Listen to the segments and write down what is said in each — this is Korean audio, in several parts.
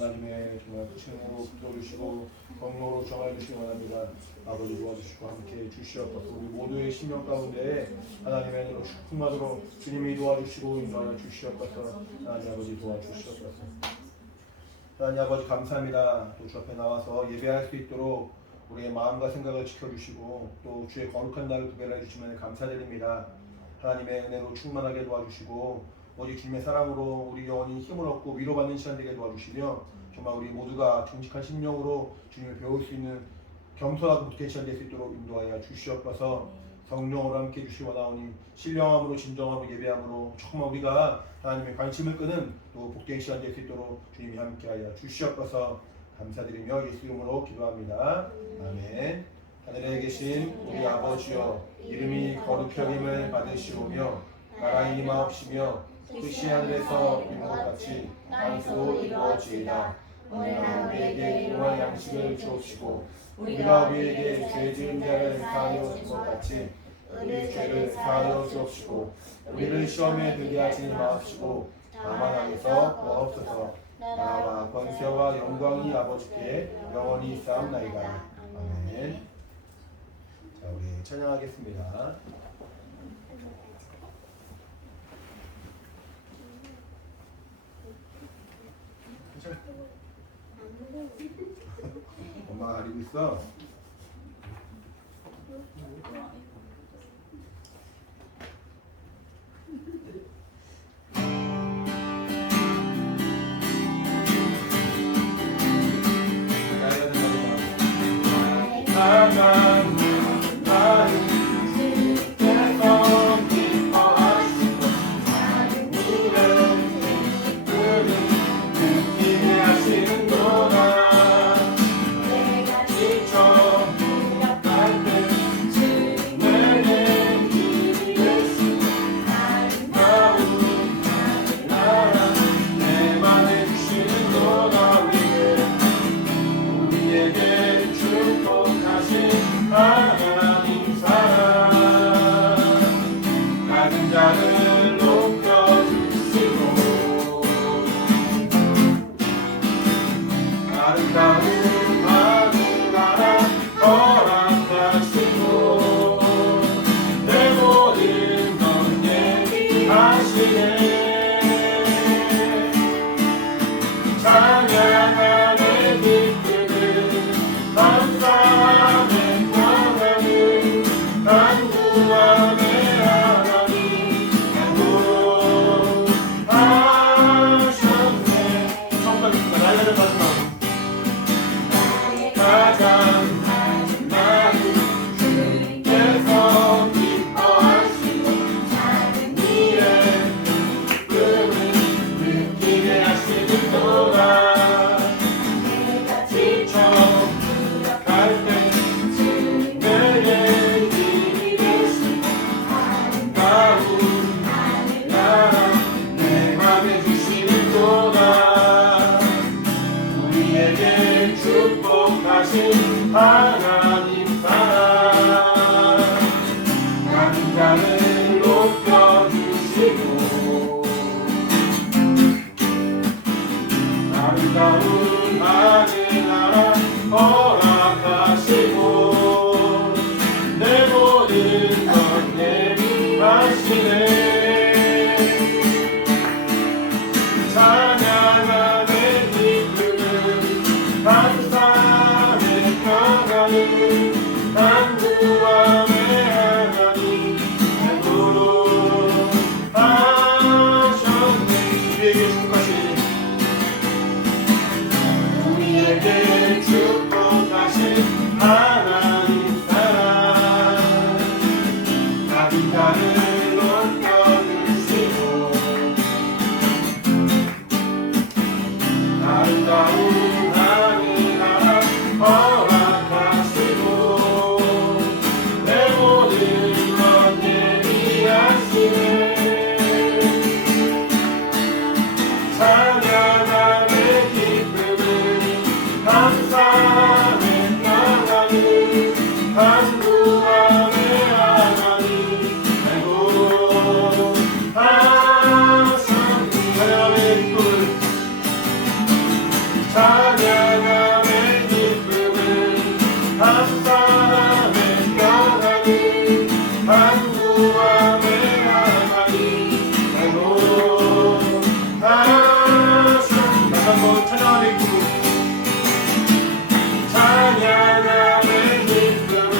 하나님의 정말 크심으로 붙들어주시고 경로로 정하여주시기 원합니다. 아버지 도와주시고 함께 주시옵소서. 우리 모두의 심령 가운데 하나님의 은혜로 충만으로 주님이 도와주시고 인도하여 주시옵소서. 하나님 아버지 도와주시옵소서. 하나님 아버지 감사합니다. 또 주 앞에 나와서 예배할 수 있도록 우리의 마음과 생각을 지켜주시고 또 주의 거룩한 날을 구별해 주시면 감사드립니다. 하나님의 은혜로 충만하게 도와주시고 오직 주님의 사랑으로 우리 영혼이 힘을 얻고 위로받는 시간 되게 도와주시며 정말 우리 모두가 정직한 심령으로 주님을 배울 수 있는 겸손하고 복된 시간 될 수 있도록 인도하여 주시옵소서. 성령으로 함께 주시기 원하오니 신령함으로 진정함으로 예배함으로 정말 우리가 하나님의 관심을 끄는 또 복된 시간 될 수 있도록 주님이 함께하여 주시옵소서. 감사드리며 예수 이름으로 기도합니다. 아멘. 하늘에 계신 우리 아버지여 이름이 거룩히 여김을 받으시오며 나라의 임하옵시며 뜻이 하늘에서 이룬 것 같이 땅에서도 이루어지이다. 오늘날 우리에게 일용할 양식을 주옵시고 우리가 우리에게 죄 지은 자를 사하여 준 것 같이 우리 죄를 사하여 주옵시고 우리를 시험에 들게 하지 마옵시고 다만 악에서 구하옵소서. 나라와 권세와 영광이 아버지께 영원히 있사옵나이다. 아멘. 자, 우리 찬양하겠습니다. 엄마가 가리고 있어. 하나님 사랑 많은 자를 높여주시고 아름다운 하늘나라 허락하시고 내 모든 것 내리하시네. 찬양하는 기쁨은 감사의 평안을 간구함의 하나님 내도록 하셨네. 우리에게 축복하신 하나님 사랑 가진 자를 높여주시고 아름다운 하늘나라 허락하시고 내 모든 것 예비하시네. 찬양함의 기쁨은 감사의 평안을 간구함의 하나님 내도록 하셨네. 찬양함의 기쁨은 찬양함의 기쁨은 감사함의 평안이 간구함의 하나님 행복하셨네. 다시 한번 찬양함의 기쁨 찬양함의 기쁨은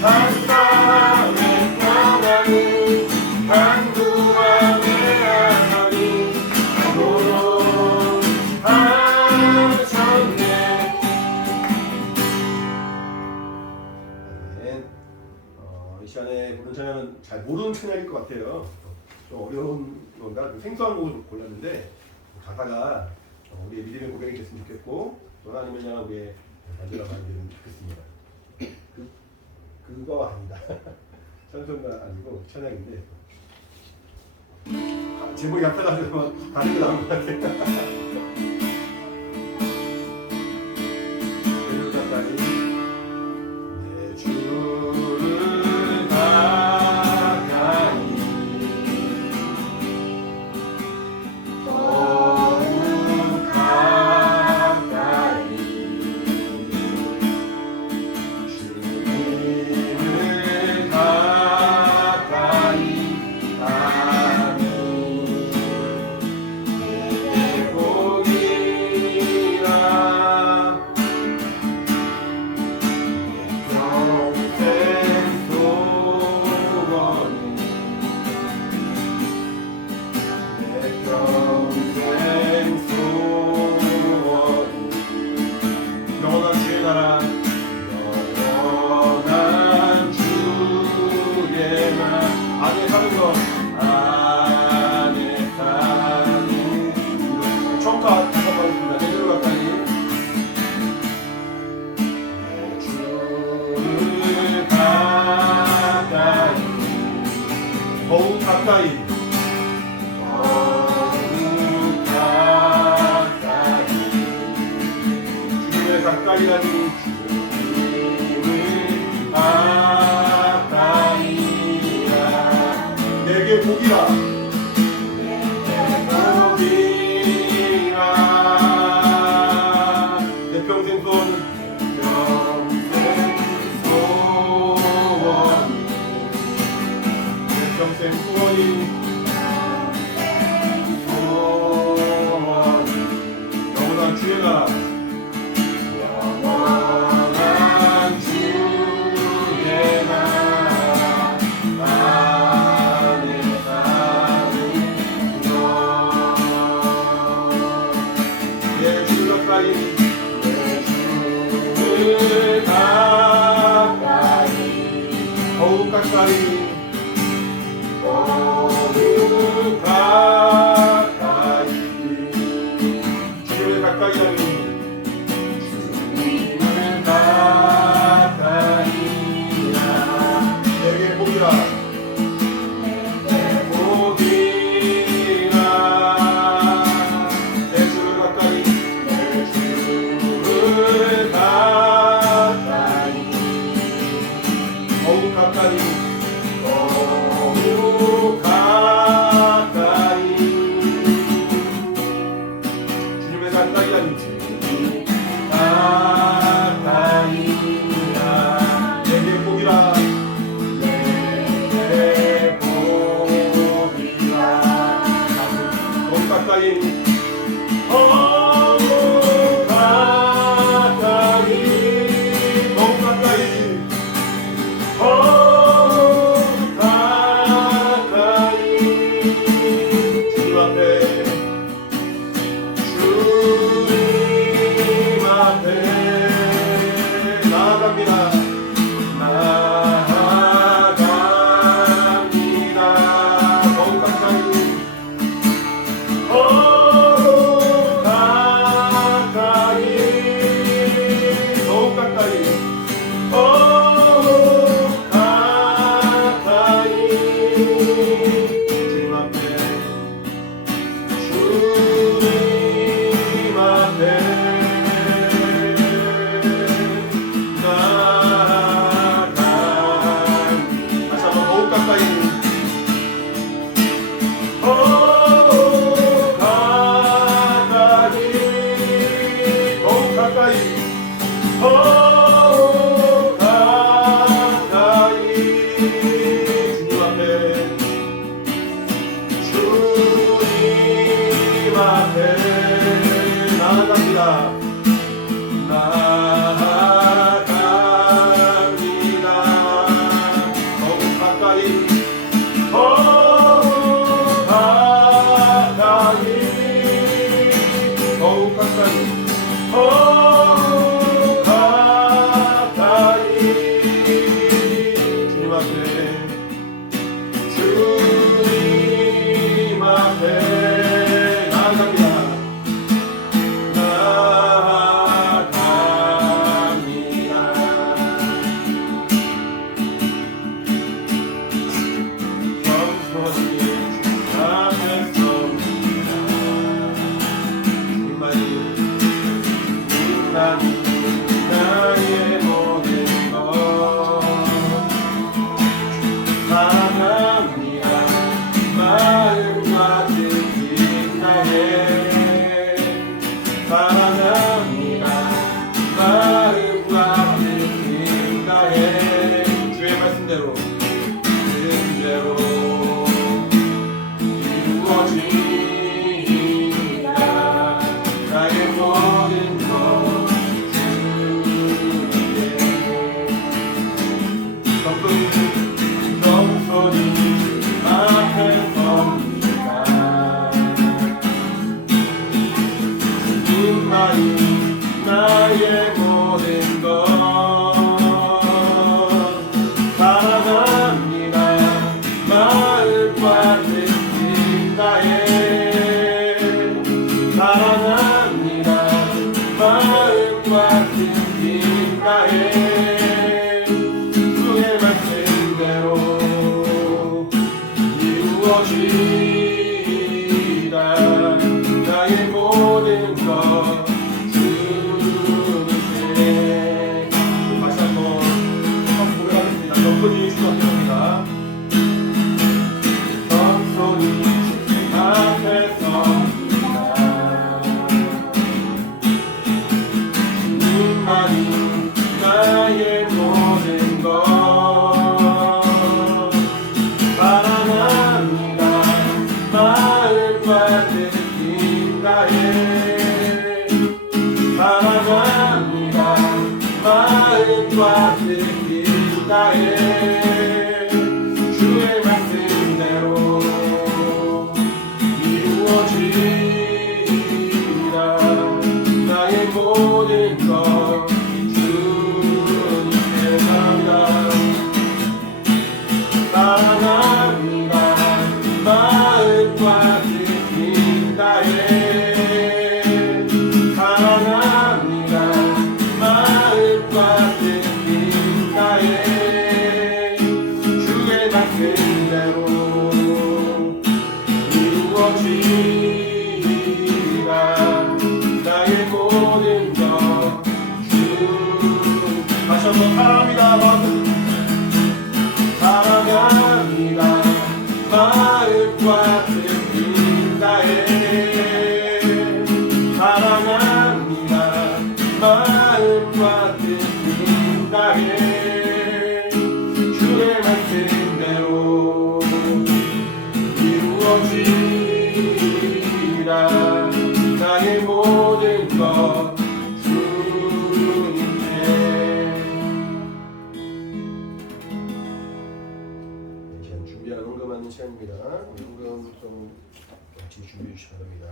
감사함의 평안이 간구함의 하나님 행복하셨네. 이 시간에 부른 찬양은 잘 모르는 찬양일 것 같아요. 좀 어려운 건가 좀 생소한 곡을 골랐는데 가사가 우리의 믿음의 고백이 됐으면 좋겠고 또 하나님을 향한 우리의 간절한 마음이 되면 좋겠습니다. 그거 아니다. 찬송가 아니고 찬양인데 제목이 같아가지고 다른 게 나온 것 같아요. 내 주를 가까이 더욱 가까이 주님을 가까이 하니 내 복이라 평생 소원은 내 평생 소원은 영원한 주의 나라 영원한 주의 나라 안에 사는 것 안에 사는 처음부터 다시 한번 하겠습니다. 내 주를 가까이 내 주를 가까이 더욱 가까이 더욱 가까이 주님을 가까이 가니 주님을 가까이라 내게 복이라 복이라 내 평생 소원은 평생 소원 내 평생 소원이 소원 영원한 주의 나라 영원한 주의 나라 안에 사는 것 내 주를 가까이 내 주를 가까이 더욱 가까이 더욱 가까이 주님을 가까이 하니 주님을 가까이라 내게 복이라 내 복이라 내 주를 가까이 내 주를 가까이 더욱 가까이 더욱 가까이 주님의 가까이 하니 가까이라 내게 복이라 내게 복이라 더욱 가까이 더욱 가까이 더욱 가까이 더욱 가까이 주님 앞에 주님 더욱 가까이 주님 앞에 주님 앞에 나아갑니다. 나아갑니다. 더욱 가까이 더욱 가까이 더욱 가까이 더욱 가까이 주님 앞에 주님 앞에 나아갑니다. 나아갑니다. 성소리 앞에 섭니다. 이만이 나의 모든 것 사랑합니다. 마음과 뜻이 나의 사랑합니다. 마음과 뜻이 나의 주의 말씀대로 이루어지리라. 나의 모든 것 성소리 앞에 섭니다. 주님만이 나의 모든 것 사랑합니다. 마음과 뜻이 나의 사랑합니다. 마음과 뜻이 나의 주의 말씀대로 이루어지리라. 나의 모든 것 주님께 다시 한번 고백하겠습니다. 덕분이 주셨습니다. 성소리 앞에 섭니다. 주님만이 나의 모든 것 사랑합니다. 마음과 뜻이 나의 사랑합니다. 마음과 뜻이 나의 주의 말씀대로 이루어지리라. 나의 모든 것 주님께 사랑합니다. 사랑합니다. 마음과 뜻이 나의 사랑합니다. 마음과 뜻이 나의 주의 말씀대로 이루어지리라. 나의 모든 것 다시 한번 사랑합니다. 사랑합니다. 마음과 뜻이 나의 사랑합니다. 마음과 뜻이 나의 주의 말씀대로 이루어지리라. 나의 모든 것 주님께 준비한 헌금하는 시간입니다. 헌금 좀 같이 준비해 주시기 바랍니다.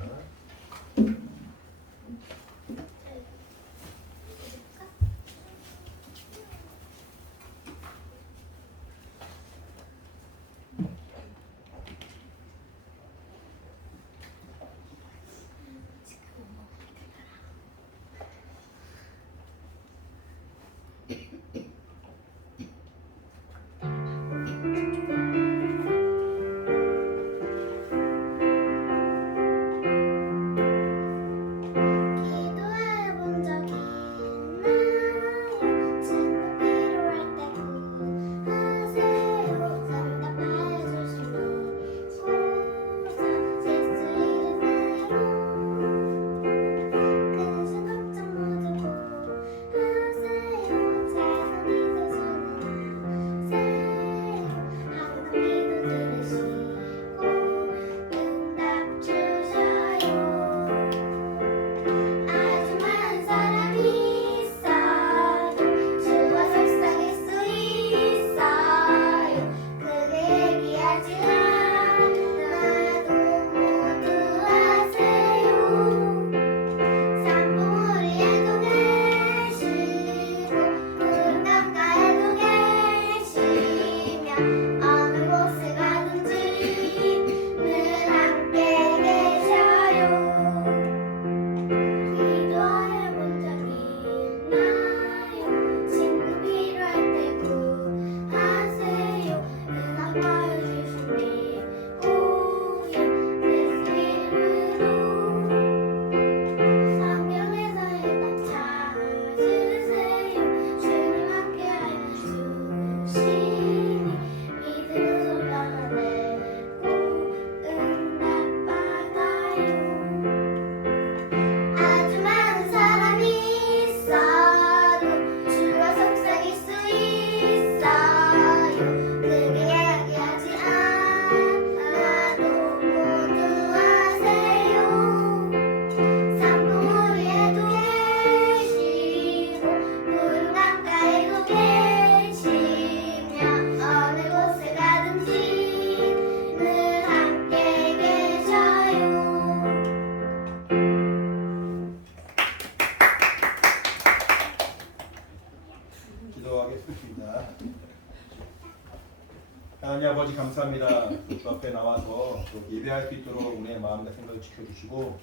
하나님 아버지 감사합니다. 주 앞에 나와서 또 예배할 수 있도록 우리의 마음과 생각을 지켜주시고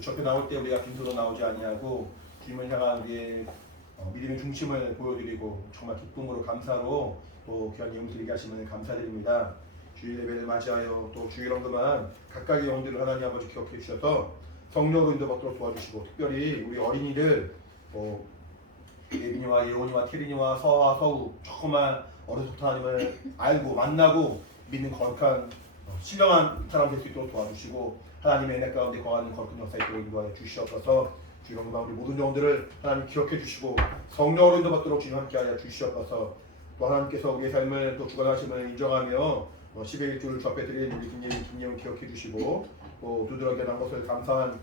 주 앞에 나올 때 우리가 빈소로 나오지 아니하고 주님을 향한 우리의 믿음의 중심을 보여드리고 정말 기쁨으로 감사로 또 귀한 예물 드리게 하시면 감사드립니다. 주일 예배를 맞이하여 또 주일 언급한 각각의 영혼들을 하나님 아버지 기억해 주셔서 성령으로 인도받도록 도와주시고 특별히 우리 어린이들 예빈이와 예원이와 태린이와 서와 서우 조그만 어려서부터 하나님을 알고 만나고 믿는 거룩한 신령한 사람 될 수 있도록 도와주시고 하나님의 은혜 가운데 거하는 거룩한 역사 있도록 인도하여 주시옵소서. 주님 우리 모든 영혼들을 하나님 기억해 주시고 성령으로 인도받도록 주님 함께하여 주시옵소서. 또 하나님께서 우리의 삶을 또 주관하심을 인정하며 10의 일주를 주 앞에 드린 우리 김예원 기억해 주시고 또 두드러져 난 것을 감사한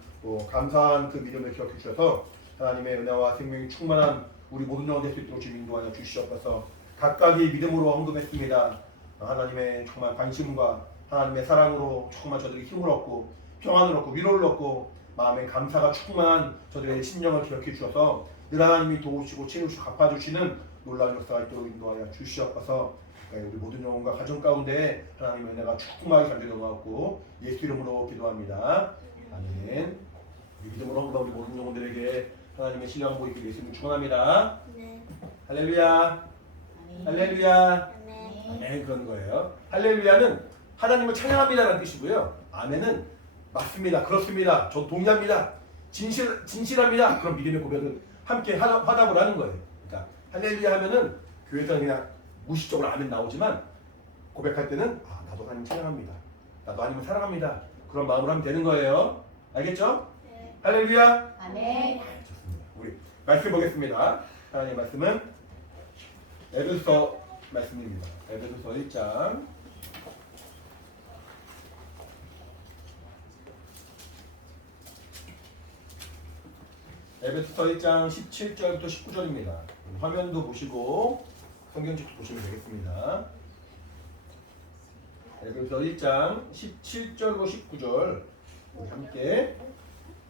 그 믿음을 기억해 주셔서 하나님의 은혜와 생명이 충만한 우리 모든 영혼 될 수 있도록 주님 인도하여 주시옵소서. 각각이 믿음으로 언급했습니다. 하나님의 정말 관심과 하나님의 사랑으로 정말 저들이 힘을 얻고 평안을 얻고 위로를 얻고 마음의 감사가 충만한 저들의 심령을 기억해 주셔서 늘 하나님이 도우시고 채우시고 갚아주시는 놀라운 역사가 있도록 인도하여 주시옵소서. 우리 모든 영혼과 가정 가운데 하나님의 은혜가 충만하게 잠들어 놓았고 예수 이름으로 기도합니다. 아멘. 믿음으로 언급한 우리 모든 영혼들에게 하나님의 신령한 보이기를 예수님 축원합니다. 할렐루야. 할렐루야. 아멘. 그런 거예요. 할렐루야는 하나님을 찬양합니다라는 뜻이고요. 아멘은 맞습니다. 그렇습니다. 저 동의합니다. 진실합니다. 그런 믿음의 고백을 함께 화답을 하는 거예요. 그러니까 할렐루야 하면은 교회에서 그냥 무의식적으로 아멘 나오지만 고백할 때는 나도 하나님 찬양합니다. 나도 하나님을 사랑합니다. 그런 마음으로 하면 되는 거예요. 알겠죠? 네. 할렐루야. 아멘. 좋습니다. 우리 말씀 보겠습니다. 하나님의 말씀은 에베소서 말씀입니다. 에베소서 1장 에베소서 1장 17절부터 19절입니다. 화면도 보시고 성경책도 보시면 되겠습니다. 에베소서 1장 17절로 19절 우리 함께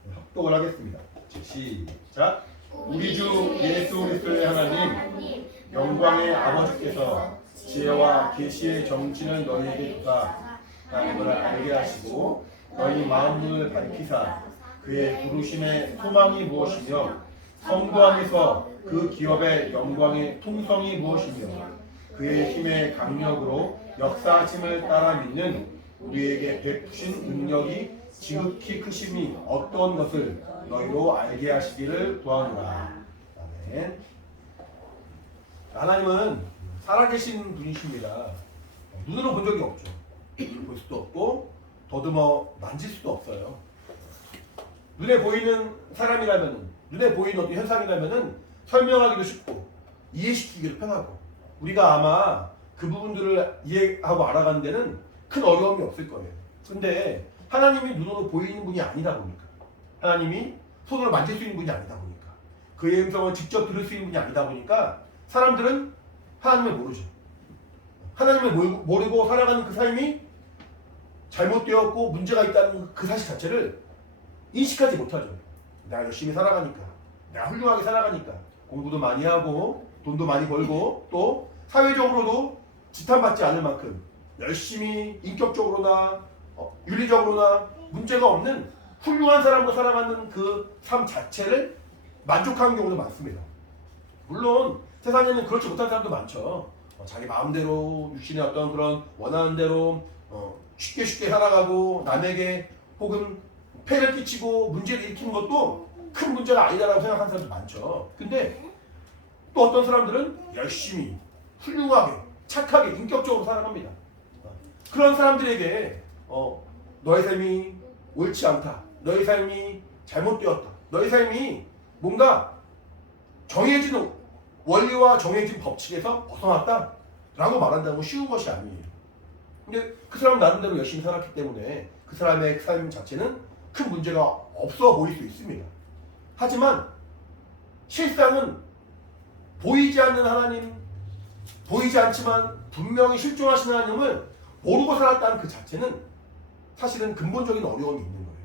합독을 하겠습니다. 시작. 우리 주 예수 그리스도의 하나님 영광의 아버지께서 지혜와 계시의 정신을 너희에게 주사 하나님을 알게 하시고 너희 마음을 밝히사 그의 부르심의 소망이 무엇이며 성도 안에서 그 기업의 영광의 통성이 무엇이며 그의 힘의 강력으로 역사하심을 따라 믿는 우리에게 베푸신 능력이 지극히 크심이 어떤 것을 너희로 알게 하시기를 구하노라. 아멘. 하나님은 살아계신 분이십니다. 눈으로 본 적이 없죠. 볼 수도 없고 더듬어 만질 수도 없어요. 눈에 보이는 사람이라면, 눈에 보이는 어떤 현상이라면 설명하기도 쉽고 이해시키기도 편하고 우리가 아마 그 부분들을 이해하고 알아가는 데는 큰 어려움이 없을 거예요. 근데 하나님이 눈으로 보이는 분이 아니다 보니까, 하나님이 손으로 만질 수 있는 분이 아니다 보니까, 그의 음성을 직접 들을 수 있는 분이 아니다 보니까 사람들은 하나님을 모르죠. 하나님을 모르고 살아가는 그 삶이 잘못되었고 문제가 있다는 그 사실 자체를 인식하지 못하죠. 내가 열심히 살아가니까, 내가 훌륭하게 살아가니까, 공부도 많이 하고 돈도 많이 벌고 또 사회적으로도 지탄받지 않을 만큼 열심히 인격적으로나 윤리적으로나 문제가 없는 훌륭한 사람으로 살아가는 그 삶 자체를 만족하는 경우도 많습니다. 물론 세상에는 그렇지 못한 사람도 많죠. 자기 마음대로 육신의 어떤 그런 원하는 대로 쉽게 살아가고 남에게 혹은 폐를 끼치고 문제를 일으키는 것도 큰 문제가 아니다라고 생각하는 사람도 많죠. 근데 또 어떤 사람들은 열심히 훌륭하게 착하게 인격적으로 살아갑니다. 그런 사람들에게 너의 삶이 옳지 않다, 너의 삶이 잘못되었다, 너의 삶이 뭔가 정해진 원리와 정해진 법칙에서 벗어났다 라고 말한다는 건 쉬운 것이 아니에요. 근데 그 사람 나름대로 열심히 살았기 때문에 그 사람의 삶 자체는 큰 문제가 없어 보일 수 있습니다. 하지만 실상은 보이지 않는 하나님, 보이지 않지만 분명히 실존하신 하나님을 모르고 살았다는 그 자체는 사실은 근본적인 어려움이 있는 거예요.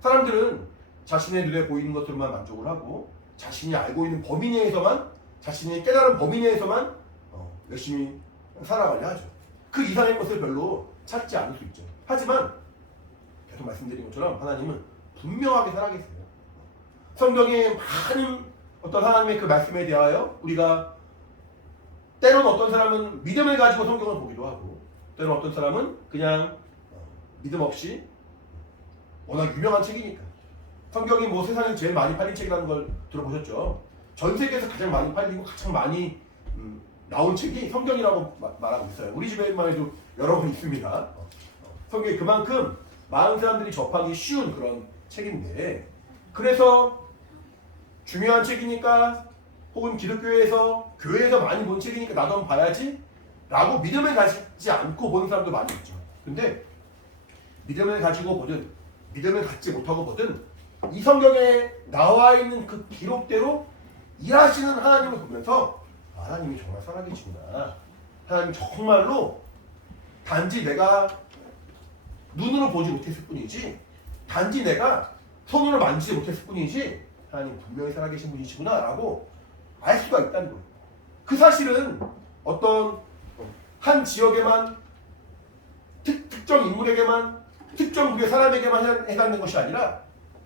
사람들은 자신의 눈에 보이는 것들만 만족을 하고 자신이 알고 있는 범위 내에서만, 자신이 깨달은 범위 내에서만 열심히 살아가려 하죠. 그 이상의 것을 별로 찾지 않을 수 있죠. 하지만 계속 말씀드린 것처럼 하나님은 분명하게 살아계세요. 성경에 많은 어떤 하나님의 그 말씀에 대하여 우리가 때로는 어떤 사람은 믿음을 가지고 성경을 보기도 하고 때로는 어떤 사람은 그냥 믿음 없이 워낙 유명한 책이니까 성경이 뭐 세상에서 제일 많이 팔린 책이라는 걸 들어보셨죠? 전 세계에서 가장 많이 팔리고 가장 많이 나온 책이 성경이라고 말하고 있어요. 우리 집에만 해도 여러 번 있습니다. 성경이 그만큼 많은 사람들이 접하기 쉬운 그런 책인데 그래서 중요한 책이니까 혹은 기독교에서 교회에서 많이 본 책이니까 나도 한번 봐야지 라고 믿음을 가지지 않고 보는 사람도 많이 있죠. 근데 믿음을 가지고 보든 믿음을 갖지 못하고 보든 이 성경에 나와 있는 그 기록대로 일하시는 하나님을 보면서 하나님이 정말 살아계시구나. 하나님 정말로 단지 내가 눈으로 보지 못했을 뿐이지 단지 내가 손으로 만지지 못했을 뿐이지 하나님 분명히 살아계신 분이시구나 라고 알 수가 있다는 거예요. 그 사실은 어떤 한 지역에만 특정 인물에게만 특정 부의 사람에게만 해당되는 것이 아니라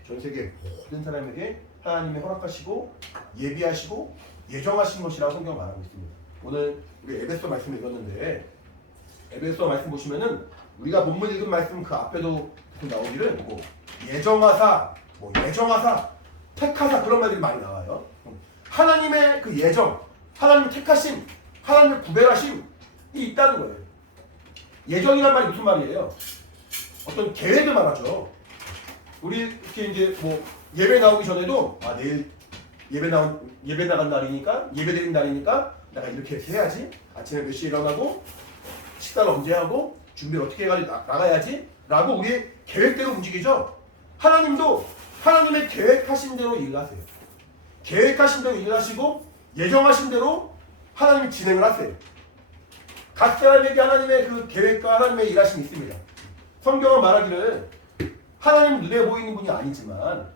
전 세계 모든 사람에게 하나님이 허락하시고 예비하시고 예정하신 것이라고 성경 말하고 있습니다. 오늘 우리 에베소 말씀 읽었는데 에베소 말씀 보시면은 우리가 본문 읽은 말씀 그 앞에도 나오기를 뭐 예정하사 택하사 그런 말들이 많이 나와요. 하나님의 그 예정, 하나님의 택하심, 하나님의 구별하심이 있다는 거예요. 예정이란 말이 무슨 말이에요? 어떤 계획을 말하죠. 우리 이렇게 이제 뭐 예배 나오기 전에도 내일 예배 나간 날이니까 예배 드린 날이니까 내가 이렇게 해야지. 아침에 몇 시에 일어나고 식사를 언제 하고 준비를 어떻게 해가지고 나가야지 라고 우리의 계획대로 움직이죠. 하나님도 하나님의 계획하신 대로 일을 하세요. 계획하신 대로 일을 하시고 예정하신 대로 하나님이 진행을 하세요. 각 사람에게 하나님의 그 계획과 하나님의 일하심이 있습니다. 성경은 말하기를 하나님 눈에 보이는 분이 아니지만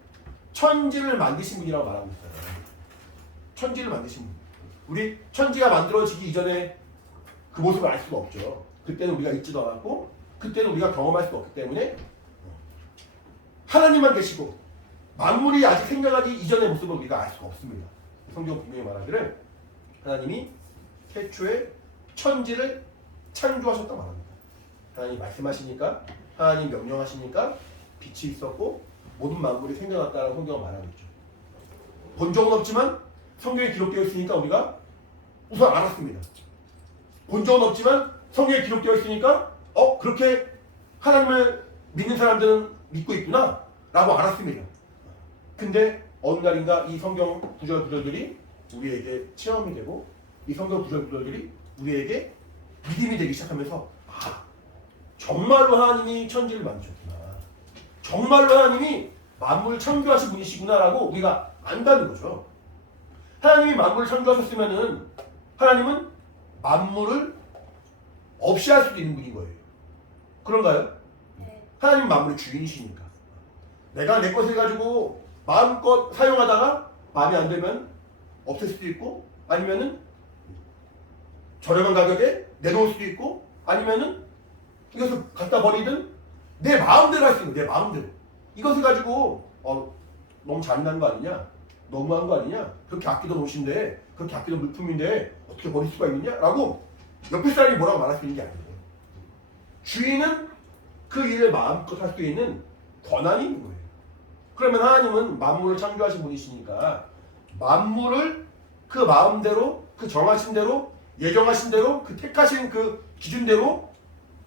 천지를 만드신 분이라고 말하고 있어요. 천지를 만드신 분. 우리 천지가 만들어지기 이전에 그 모습을 알 수가 없죠. 그때는 우리가 있지도 않았고 그때는 우리가 경험할 수가 없기 때문에 하나님만 계시고 만물이 아직 생겨나기 이전의 모습을 우리가 알 수가 없습니다. 성경 분명히 말하기를 하나님이 태초에 천지를 창조하셨다고 말합니다. 하나님 말씀하시니까 하나님 명령하시니까 빛이 있었고 모든 만물이 생겨났다라고 성경은 말하고 있죠. 본 적은 없지만 성경에 기록되어 있으니까 우리가 우선 알았습니다. 본 적은 없지만 성경에 기록되어 있으니까 그렇게 하나님을 믿는 사람들은 믿고 있구나 라고 알았습니다. 근데 어느 날인가 이 성경 구절들이 우리에게 체험이 되고 이 성경 구절들이 우리에게 믿음이 되기 시작하면서 정말로 하나님이 천지를 만드셨구나. 정말로 하나님이 만물을 창조하신 분이시구나 라고 우리가 안다는 거죠. 하나님이 만물을 창조하셨으면은 하나님은 만물을 없이 할 수도 있는 분인 거예요. 그런가요? 네. 하나님은 만물의 주인이시니까. 내가 내 것을 가지고 마음껏 사용하다가 마음에 안 들면 없앨 수도 있고 아니면은 저렴한 가격에 내놓을 수도 있고 아니면은 이것을 갖다 버리든 내 마음대로 할 수 있는 내 마음대로 이것을 가지고 너무 잔인한 거 아니냐 너무한 거 아니냐 그렇게 아끼던 옷인데 그렇게 아끼던 물품인데 어떻게 버릴 수가 있느냐 라고 옆에 사람이 뭐라고 말할 수 있는 게 아니에요. 주인은 그 일을 마음껏 할 수 있는 권한이 있는 거예요. 그러면 하나님은 만물을 창조하신 분이시니까 만물을 그 마음대로 그 정하신 대로 예정하신 대로 그 택하신 그 기준대로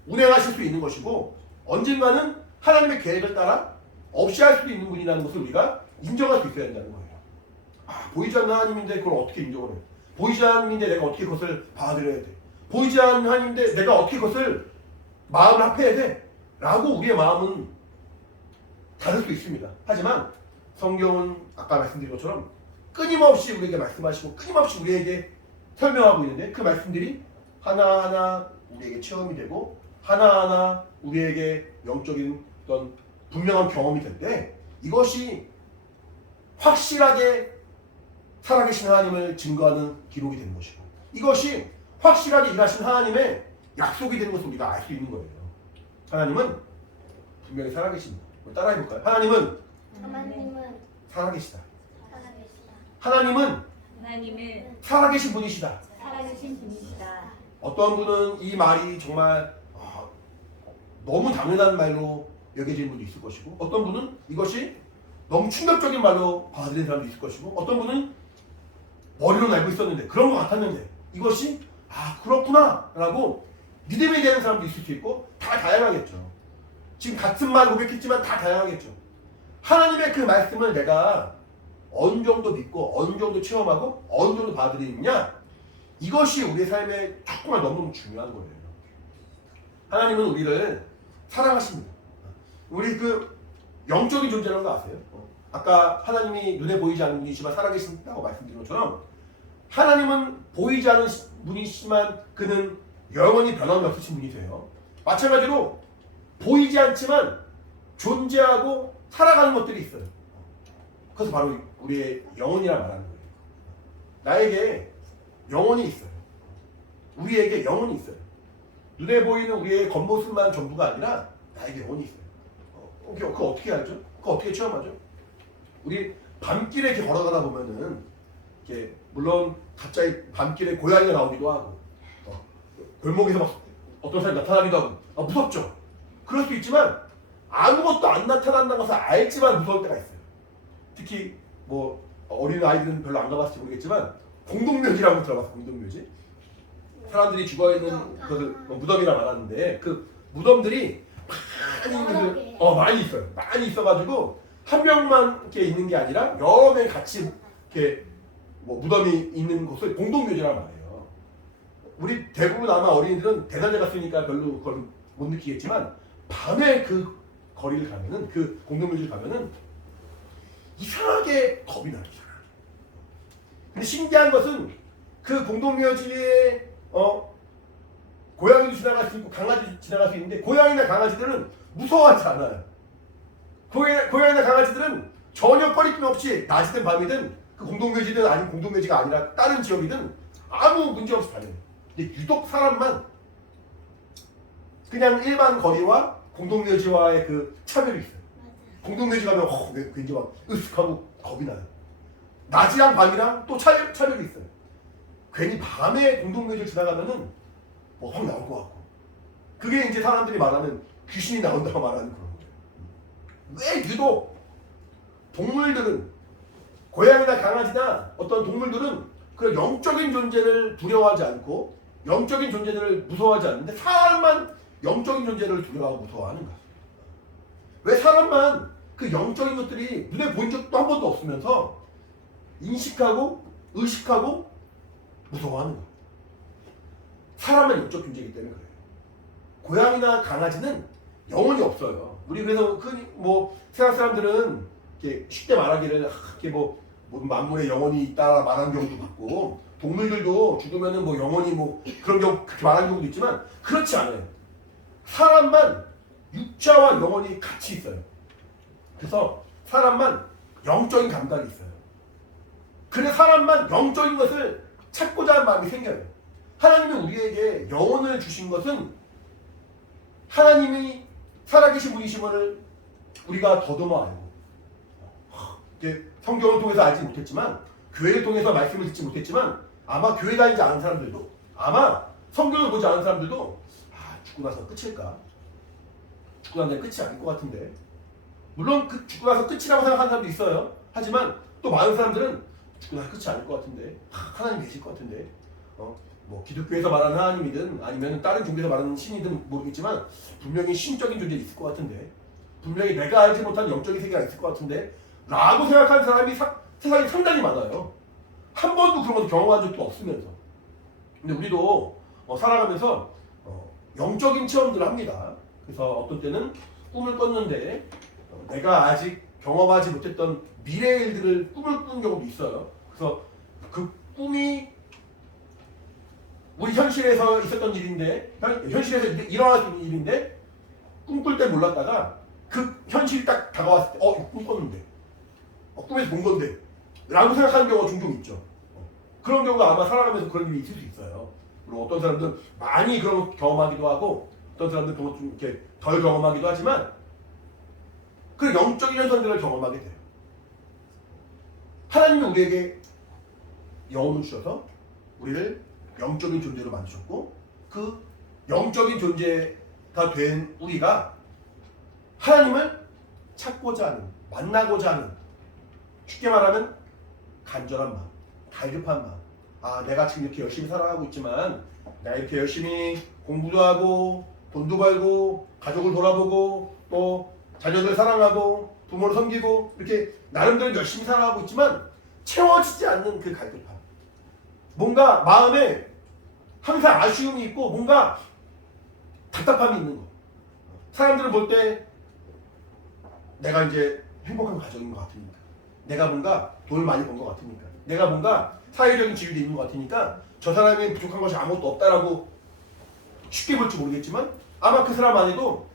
운행하실 수 있는 것이고 언젠가는 하나님의 계획을 따라 없이 할 수도 있는 분이라는 것을 우리가 인정할 수 있어야 된다는 거예요. 보이지 않는 하나님인데 그걸 어떻게 인정을 해? 보이지 않는 하나님인데 내가 어떻게 그것을 받아들여야 돼? 보이지 않는 하나님인데 내가 어떻게 그것을 마음을 합해야 돼? 라고 우리의 마음은 다를 수 있습니다. 하지만 성경은 아까 말씀드린 것처럼 끊임없이 우리에게 말씀하시고 끊임없이 우리에게 설명하고 있는데 그 말씀들이 하나하나 우리에게 체험이 되고 하나하나 우리에게 영적인 어떤 분명한 경험이 될 때 이것이 확실하게 살아계신 하나님을 증거하는 기록이 되는 것이고 이것이 확실하게 일하신 하나님의 약속이 되는 것을 우리가 알 수 있는 거예요. 하나님은 분명히 살아계십니다. 따라해볼까요? 하나님은 살아계시다. 하나님은 살아계신 분이시다. 살아계신 분이시다. 어떤 분은 이 말이 정말 너무 당연한 말로 여겨지는 분도 있을 것이고, 어떤 분은 이것이 너무 충격적인 말로 받아들이는 사람도 있을 것이고, 어떤 분은 머리로는 알고 있었는데, 그런 것 같았는데 이것이 그렇구나 라고 믿음이 되는 사람도 있을 수 있고, 다 다양하겠죠. 지금 같은 말 고백했지만 다 다양하겠죠. 하나님의 그 말씀을 내가 어느 정도 믿고 어느 정도 체험하고 어느 정도 받아들이느냐, 이것이 우리의 삶에 정말 너무너무 중요한 거예요. 하나님은 우리를 사랑하십니다. 우리 그 영적인 존재라는 거 아세요? 아까 하나님이 눈에 보이지 않는 분이시지만 살아계신다고 말씀드린 것처럼, 하나님은 보이지 않는 분이시지만 그는 영원히 변함이 없으신 분이세요. 마찬가지로 보이지 않지만 존재하고 살아가는 것들이 있어요. 그래서 바로 우리의 영혼이라 말하는 거예요. 나에게 영혼이 있어요. 우리에게 영혼이 있어요. 눈에 보이는 우리의 겉모습만 전부가 아니라 나에게 영혼이 있어요. 그거 어떻게 알죠? 그거 어떻게 체험하죠? 우리 밤길에 이렇게 걸어가다 보면은, 이렇게 물론 갑자기 밤길에 고양이가 나오기도 하고, 골목에서 막 어떤 사람이 나타나기도 하고, 무섭죠? 그럴 수 있지만 아무것도 안 나타난다는 것을 알지만 무서울 때가 있어요. 특히 뭐 어린 아이들은 별로 안 가봤을지 모르겠지만, 공동묘지라고 들어봤어요. 공동묘지. 사람들이 죽어있는 것을 무덤이라 말하는데, 그 무덤들이 많이 있어요. 많이 있어가지고 한 명만 이렇게 있는 게 아니라 여러 명이 같이 이렇게 뭐 무덤이 있는 곳을 공동묘지란 말이에요. 우리 대부분 아마 어린이들은 대단지 갔으니까 별로 그걸 못 느끼겠지만, 밤에 그 거리를 가면은, 그 공동묘지를 가면은 이상하게 겁이 나요. 이상하게. 근데 신기한 것은 그 공동묘지에 고양이도 지나갈 수 있고 강아지도 지나갈 수 있는데, 고양이나 강아지들은 무서워하지 않아요. 고양이나 강아지들은 전혀 꺼리낌 없이 낮이든 밤이든, 그 공동묘지든 아니면 공동묘지가 아니라 다른 지역이든 아무 문제 없이 다녀요. 근데 유독 사람만 그냥 일반 거리와 공동묘지와의 그 차별이 있어요. 공동묘지 가면 왠지 막 으쓱하고 겁이 나요. 낮이랑 밤이랑 또 차별이 있어요. 괜히 밤에 공동묘지를 지나가면은 확 나올 것 같고, 그게 이제 사람들이 말하는 귀신이 나온다고 말하는 그런 거예요. 왜 유독 동물들은, 고양이나 강아지나 어떤 동물들은 그 영적인 존재를 두려워하지 않고 영적인 존재들을 무서워하지 않는데, 사람만 영적인 존재를 두려워하고 무서워하는가? 왜 사람만 그 영적인 것들이 눈에 보인 적도 한 번도 없으면서 인식하고 의식하고 무서워하는가? 사람은 영적 존재이기 때문에 그래요. 고양이나 강아지는 영혼이 없어요. 우리 그래서 세상 사람들은 이렇게 쉽게 말하기를 이렇게 만물에 영혼이 있다 말하는 경우도 있고, 동물들도 죽으면은 영혼이 그런 경우 그렇게 말하는 경우도 있지만, 그렇지 않아요. 사람만 육체와 영혼이 같이 있어요. 그래서 사람만 영적인 감각이 있어요. 그래서 사람만 영적인 것을 찾고자 하는 마음이 생겨요. 하나님이 우리에게 영혼을 주신 것은 하나님이 살아계신 분이심을 우리가 더듬어 알고, 성경을 통해서 알지 못했지만, 교회를 통해서 말씀을 듣지 못했지만, 아마 교회 다니지 않은 사람들도, 아마 성경을 보지 않은 사람들도 죽고 나서 끝일까? 죽고 난 다음에 끝이 아닐 것 같은데, 물론 그 죽고 나서 끝이라고 생각하는 사람도 있어요. 하지만 또 많은 사람들은 죽고 나서 끝이 아닐 것 같은데, 하나님 계실 것 같은데, 기독교에서 말하는 하나님이든 아니면 다른 종교에서 말하는 신이든 모르겠지만 분명히 신적인 존재 있을 것 같은데, 분명히 내가 알지 못한 영적인 세계가 있을 것 같은데 라고 생각하는 사람이 세상에 상당히 많아요. 한 번도 그런 것을 경험한 적도 없으면서. 근데 우리도 살아가면서 영적인 체험들을 합니다. 그래서 어떤 때는 꿈을 꿨는데 내가 아직 경험하지 못했던 미래의 일들을 꿈을 꾸는 경우도 있어요. 그래서 그 꿈이 우리 현실에서 있었던 일인데, 현실에서 일어날 수 있는 일인데 꿈꿀 때 몰랐다가 그 현실이 딱 다가왔을 때 꿈 꿨는데, 꿈에서 본 건데 라고 생각하는 경우가 종종 있죠. 그런 경우가 아마 살아가면서 그런 일이 있을 수 있어요. 그리고 어떤 사람들은 많이 그런 거 경험하기도 하고 어떤 사람들은 그런 좀 이렇게 덜 경험하기도 하지만 그 영적인 현상들을 경험하게 돼요. 하나님이 우리에게 영혼을 주셔서 우리를 영적인 존재로 만드셨고 그 영적인 존재가 된 우리가 하나님을 찾고자 하는, 만나고자 하는, 쉽게 말하면 간절한 마음, 갈급한 마음. 아, 내가 지금 이렇게 열심히 살아가고 있지만 내가 이렇게 열심히 공부도 하고 돈도 벌고 가족을 돌아보고 또 자녀들 사랑하고 부모를 섬기고 이렇게 나름대로 열심히 살아가고 있지만 채워지지 않는 그 갈급함. 뭔가 마음에 항상 아쉬움이 있고 뭔가 답답함이 있는 거. 사람들을 볼 때 내가 이제 행복한 가정인 것 같으니까, 내가 뭔가 돈을 많이 번 것 같으니까, 내가 뭔가 사회적인 지위도 있는 것 같으니까 저 사람이 부족한 것이 아무것도 없다라고 쉽게 볼지 모르겠지만 아마 그 사람 안에도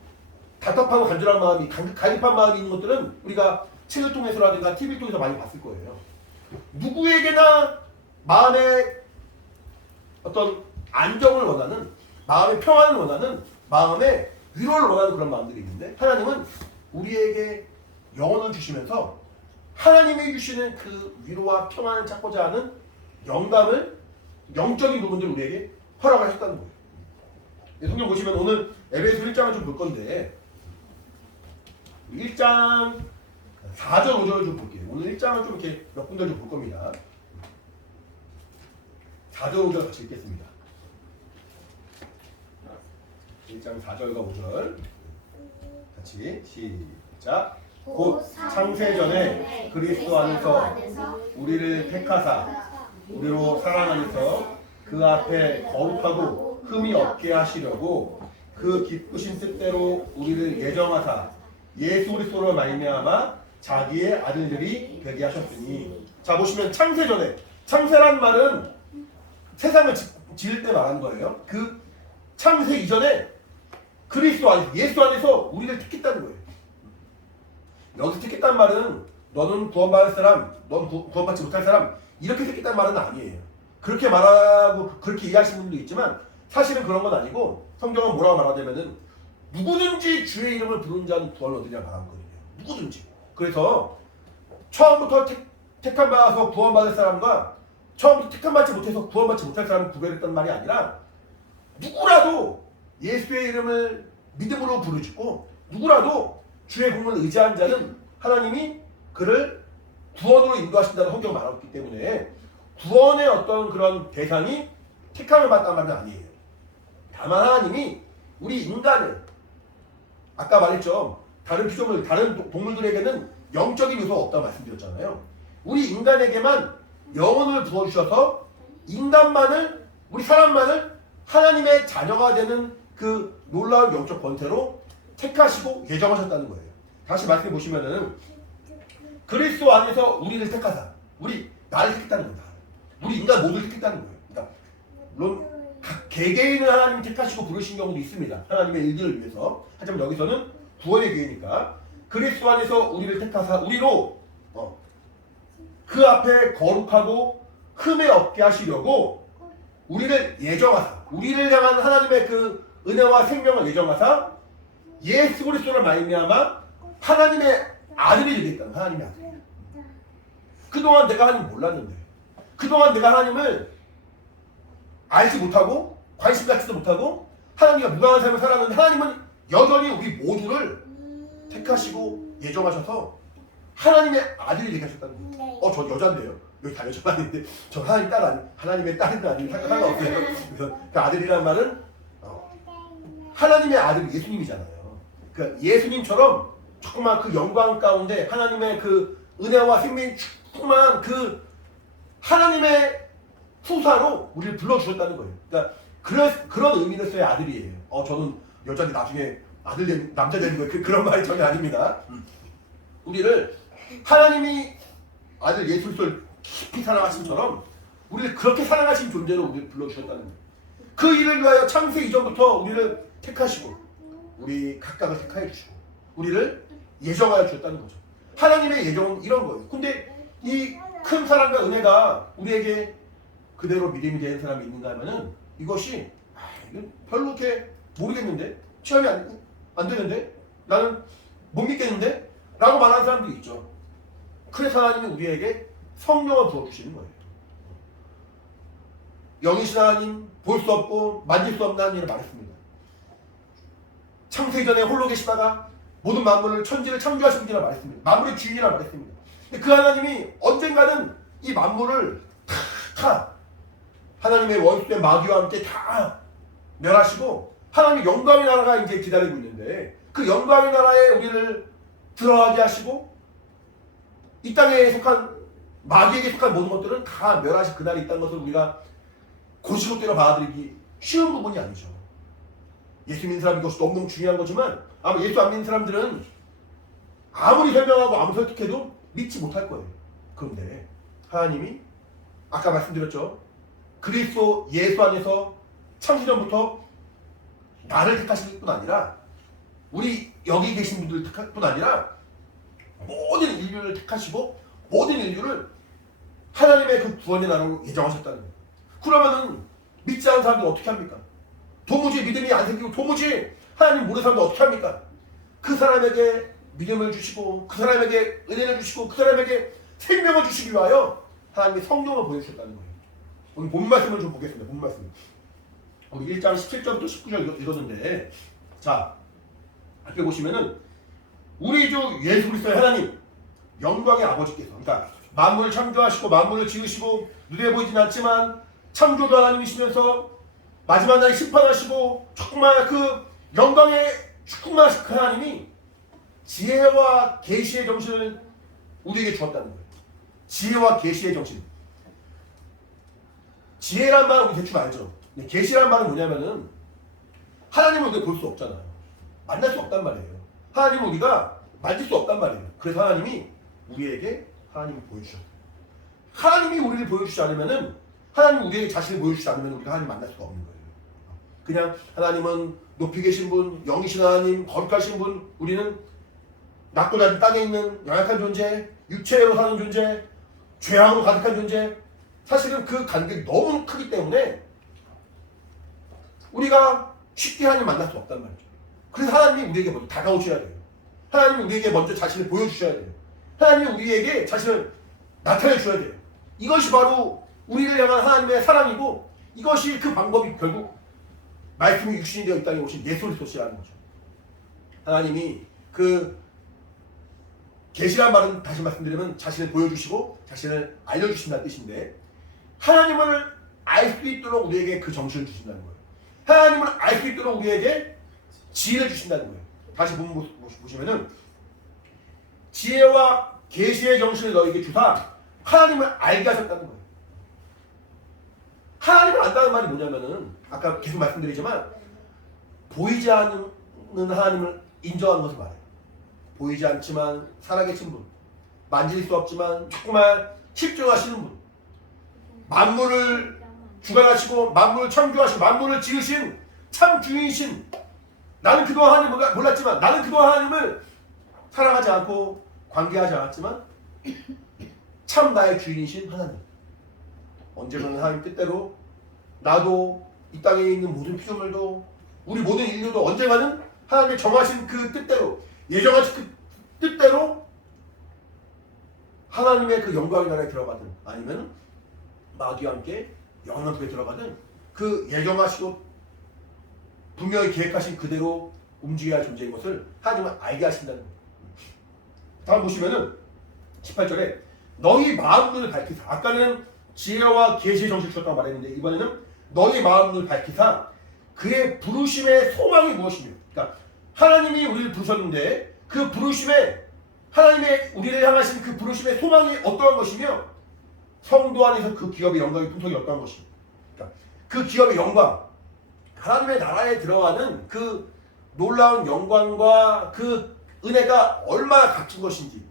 답답하고 간절한 마음이, 갈급한 마음이 있는 것들은 우리가 책을 통해서라든가 TV를 통해서 많이 봤을 거예요. 누구에게나 마음의 어떤 안정을 원하는, 마음의 평안을 원하는, 마음의 위로를 원하는 그런 마음들이 있는데 하나님은 우리에게 영혼을 주시면서 하나님이 주시는 그 위로와 평안을 찾고자 하는 영감을, 영적인 부분들을 우리에게 허락을 하셨다는 거예요. 성경 보시면 오늘 에베소 1장을 좀 볼 건데 1장 4절 5절을 좀 볼게요. 오늘 1장을 좀 이렇게 몇 군데를 좀 볼 겁니다. 4절 5절 같이 읽겠습니다. 1장 4절과 5절 같이 시작. 곧 창세전에 그리스도 안에서 우리를 택하사 우리로 사랑하면서 그 앞에 거룩하고 흠이 없게 하시려고 그 기쁘신 뜻대로 우리를 예정하사 예수 그리스도로 말미암아 자기의 아들들이 되게 하셨으니. 자, 보시면 창세전에, 창세란 말은 세상을 지을 때 말하는 거예요. 그 창세 이전에 그리스도 안에서, 예수 안에서 우리를 택했다는 거예요. 여기서 택했다는 말은 너는 구원받을 사람, 넌 구원받지 못할 사람, 이렇게 택했다는 말은 아니에요. 그렇게 말하고 그렇게 이해하시는 분도 있지만 사실은 그런 건 아니고 성경은 뭐라고 말하냐면은 누구든지 주의 이름을 부르는 자는 구원을 얻으냐 말하는 거예요. 누구든지. 그래서 처음부터 택함 받아서 구원받을 사람과 처음부터 택함 받지 못해서 구원받지 못할 사람을 구별했다는 말이 아니라 누구라도 예수의 이름을 믿음으로 부르짖고 누구라도 주의 공을 의지한 자는 하나님이 그를 구원으로 인도하신다는 성경을 말하고 있기 때문에 구원의 어떤 그런 대상이 택함을 받다는 말은 아니에요. 다만 하나님이 우리 인간을, 아까 말했죠. 다른 피조물, 다른 동물들에게는 영적인 요소가 없다고 말씀드렸잖아요. 우리 인간에게만 영혼을 부어주셔서 인간만을, 우리 사람만을 하나님의 자녀가 되는 그 놀라운 영적 권세로 택하시고 예정하셨다는 거예요. 다시 말씀해 보시면은 그리스도 안에서 우리를 택하사, 나를 택했다는 겁니다. 우리 인간 모두를 택했다는 거예요. 그러니까 물론 각 개개인을 하나님이 택하시고 부르신 경우도 있습니다. 하나님의 일들을 위해서. 하지만 여기서는 구원의 기회니까 그리스도 안에서 우리를 택하사 우리로 그 앞에 거룩하고 흠에 없게 하시려고 우리를 예정하사, 우리를 향한 하나님의 그 은혜와 생명을 예정하사 예수 그리스도를 말미암아 하나님의 아들이 되겠다는, 하나님의 아들. 그동안 내가 하나님 몰랐는데, 그동안 내가 하나님을 알지 못하고 관심 갖지도 못하고 하나님과 무관한 삶을 살았는데 하나님은 여전히 우리 모두를 택하시고 예정하셔서 하나님의 아들이 되게 하셨다는 거예요. 저 여자인데요. 여기 다 여자가 아닌데 저 하나님 딸 아니, 하나님의 딸은 아니고 상관없어요. 그래서 그 아들이라는 말은 하나님의 아들 예수님이잖아요. 그러니까 예수님처럼 정말 그 영광 가운데 하나님의 그 은혜와 생명이 충만한 그 하나님의 후사로 우리를 불러주셨다는 거예요. 그러니까 그런 의미로서의 아들이에요. 저는 여자인데 나중에 남자 되는 거예요. 그런 말이 전혀 아닙니다. 우리를 하나님이 아들 예수 그리스도를 깊이 사랑하신처럼 우리를 그렇게 사랑하신 존재로 우리를 불러주셨다는 거예요. 그 일을 위하여 창세 이전부터 우리를 택하시고 우리 각각을 택하여 주시고 우리를 예정하여 주셨다는 거죠. 하나님의 예정은 이런 거예요. 근데 이 큰 사랑과 은혜가 우리에게 그대로 믿음이 되는 사람이 있는가 하면은 이것이 이거 별로 이렇게 모르겠는데 체험이 안 되는데 나는 못 믿겠는데 라고 말하는 사람들이 있죠. 그래서 하나님이 우리에게 성령을 부어주시는 거예요. 영이신 하나님, 볼 수 없고 만질 수 없는 하나님을 말했습니다. 창세 전에 홀로 계시다가 모든 만물을 천지를 창조하신 분이라 말했습니다. 만물의 주인이라 말했습니다. 근데 그 하나님이 언젠가는 이 만물을 다 하나님의 원수된 마귀와 함께 다 멸하시고 하나님의 영광의 나라가 이제 기다리고 있는데 그 영광의 나라에 우리를 들어가게 하시고 이 땅에 속한 마귀에게 속한 모든 것들은 다 멸하실 그날이 있다는 것을 우리가 고시고대로 받아들이기 쉬운 부분이 아니죠. 예수 믿는 사람이 이것이 너무너무 중요한 거지만 아마 예수 안 믿는 사람들은 아무리 설명하고 아무리 설득해도 믿지 못할 거예요. 그런데 하나님이 아까 말씀드렸죠. 그리스도 예수 안에서 창시전부터 나를 택하실 뿐 아니라 우리 여기 계신 분들 택할 뿐 아니라 모든 인류를 택하시고 모든 인류를 하나님의 그 구원의 나라로 예정하셨다는 거예요. 그러면은 믿지 않는 사람들 어떻게 합니까? 도무지 믿음이 안 생기고 도무지 하나님 모르는 사람들 어떻게 합니까? 그 사람에게 믿음을 주시고 그 사람에게 은혜를 주시고 그 사람에게 생명을 주시기 위하여 하나님의 성령을 보여주셨다는 거예요. 오늘 본 말씀을 좀 보겠습니다. 본 말씀. 우리 1장 17절부터 19절 읽었는데 자 앞에 보시면은 우리 주 예수 그리스도의 하나님 영광의 아버지께서 그러니까 만물을 창조하시고 만물을 지으시고 눈에 보이진 않지만 창조도 하나님이시면서 마지막 날에 심판하시고 정말 그 영광의 충만하신 그 하나님이 지혜와 계시의 정신을 우리에게 주었다는 거예요. 지혜와 계시의 정신. 지혜란 말은 우리 대충 알죠. 계시란 말은 뭐냐면은 하나님을 우리가 볼 수 없잖아요. 만날 수 없단 말이에요. 하나님을 우리가 만질 수 없단 말이에요. 그래서 하나님이 우리에게 하나님을 보여주셨어요. 하나님이 우리를 보여주지 않으면은 하나님이 우리에게 자신을 보여주지 않으면 우리가 하나님 만날 수가 없는 거예요. 그냥 하나님은 높이 계신 분, 영이신 하나님, 거룩하신 분, 우리는 낮고 낮은 땅에 있는 연약한 존재, 육체로 사는 존재, 죄악으로 가득한 존재. 사실은 그 간격이 너무 크기 때문에 우리가 쉽게 하나님 만날 수 없단 말이죠. 그래서 하나님이 우리에게 먼저 다가오셔야 돼요. 하나님이 우리에게 먼저 자신을 보여주셔야 돼요. 하나님이 우리에게 자신을 나타내 주셔야 돼요. 이것이 바로 우리를 향한 하나님의 사랑이고 이것이 그 방법이 결국 말씀이 육신이 되어 이 땅에 오신 예수 그리스도시라는 거죠. 하나님이 그 계시란 말은 다시 말씀드리면 자신을 보여주시고 자신을 알려주신다는 뜻인데 하나님을 알 수 있도록 우리에게 그 정신을 주신다는 거예요. 하나님을 알 수 있도록 우리에게 지혜를 주신다는 거예요. 다시 보시면은 지혜와 계시의 정신을 너에게 주사 하나님을 알게 하셨다는 거예요. 하나님을 안다는 말이 뭐냐면은 아까 계속 말씀드리지만 보이지 않는 하나님을 인정하는 것을 말해요. 보이지 않지만 살아계신 분, 만질 수 없지만 정말 집중하시는 분, 만물을 주관하시고 만물을 창조하시고 만물을 지으신 참 주인이신 나는 그동안 하나님을 몰랐지만 나는 그동안 하나님을 사랑하지 않고 관계하지 않았지만 참 나의 주인이신 하나님 언젠가는 하나님 뜻대로 나도 이 땅에 있는 모든 피조물도 우리 모든 인류도 언젠가는 하나님의 정하신 그 뜻대로 예정하신 그 뜻대로 하나님의 그 영광의 나라에 들어가든 아니면 마귀와 함께 영원한 불에 들어가든 그 예정하시고 분명히 계획하신 그대로 움직여야 할 존재인 것을 하나님은 알게 하신다는 거예요. 다음 보시면은 18절에 너희 마음을 밝히사 아까는 지혜와 계시의 정신을 주셨다고 말했는데 이번에는 너희 마음을 밝히사 그의 부르심의 소망이 무엇이며 그러니까 하나님이 우리를 부르셨는데 그 부르심에 하나님의 우리를 향하신 그 부르심의 소망이 어떠한 것이며 성도 안에서 그 기업의 영광의 풍성이 어떠한 것이며 그러니까 그 기업의 영광 하나님의 나라에 들어가는 그 놀라운 영광과 그 은혜가 얼마나 값진 것인지